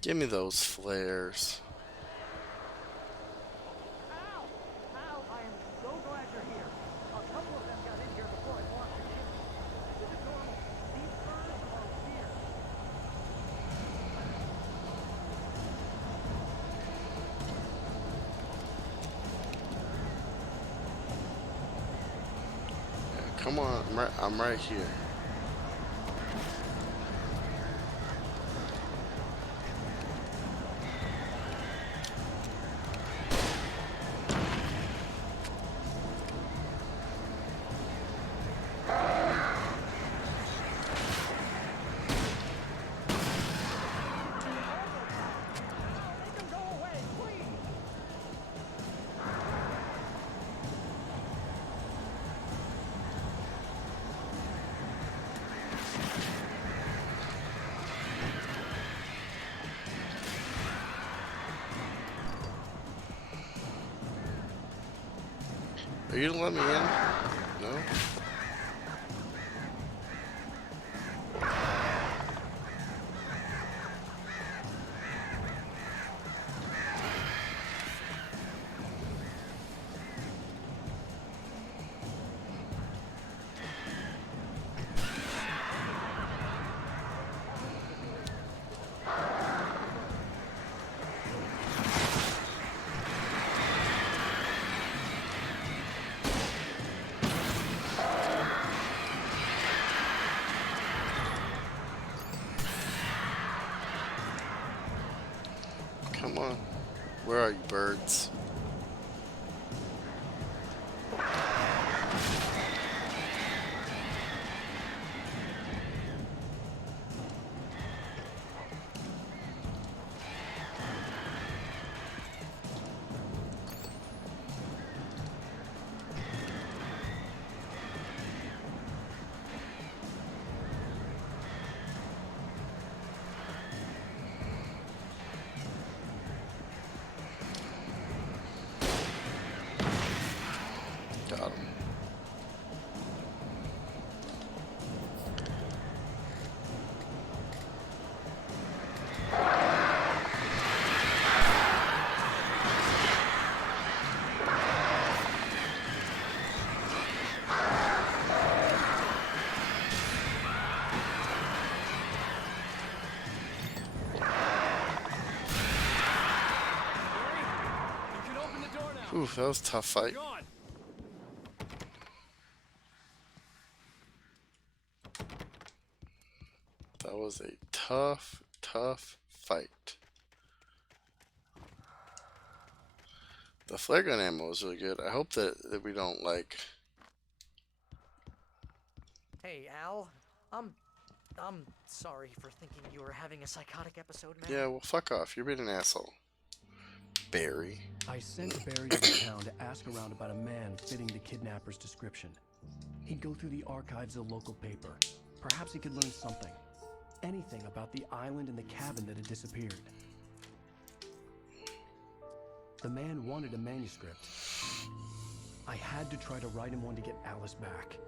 Give me those flares. Al! Al, I am so glad you're here. A couple of them got in here before I blocked the chimney. This isn't normal. These birds are weird. Yeah, come on, I'm right here. Are you gonna let me in? No? Come on. Where are you, birds? Got him. Oof, that was a tough fight. That was a tough, tough fight. The flare gun ammo was really good. I hope that we don't like... Hey, Al. I'm sorry for thinking you were having a psychotic episode, man. Yeah, well, fuck off. You're being an asshole. Barry. I sent Barry to the town to ask around about a man fitting the kidnapper's description. He'd go through the archives of the local paper. Perhaps he could learn something. Anything about the island and the cabin that had disappeared. The man wanted a manuscript. I had to try to write him one to get Alice back.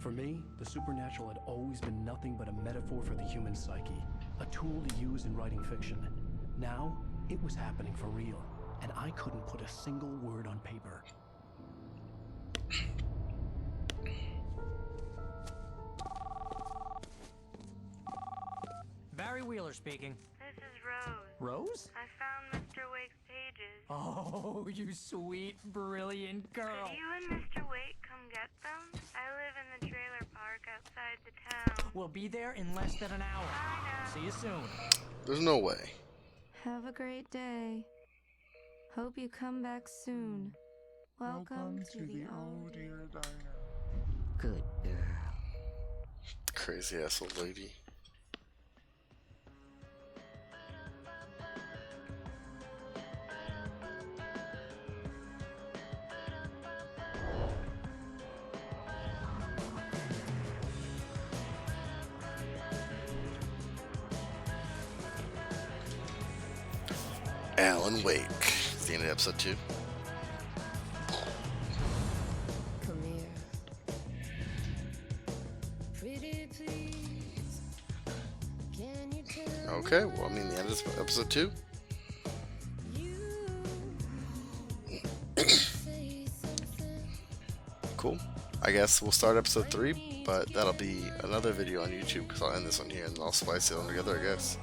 For me, the supernatural had always been nothing but a metaphor for the human psyche, a tool to use in writing fiction. Now, it was happening for real, and I couldn't put a single word on paper. Barry Wheeler speaking. This is Rose. Rose? I found Mr. Wake's pages. Oh, you sweet, brilliant girl. Could you and Mr. Wake come get them? I live in the trailer park outside the town. We'll be there in less than an hour. See you soon. There's no way. Have a great day. Hope you come back soon. Welcome to the old dear diner. Good girl. Crazy ass old lady. Alan Wake. It's the end of episode 2. Come here. Pretty please. Can you tell Okay, well, I mean, the end of episode 2. Cool. I guess we'll start episode 3, but that'll be another video on YouTube because I'll end this one here and I'll splice it all together, I guess.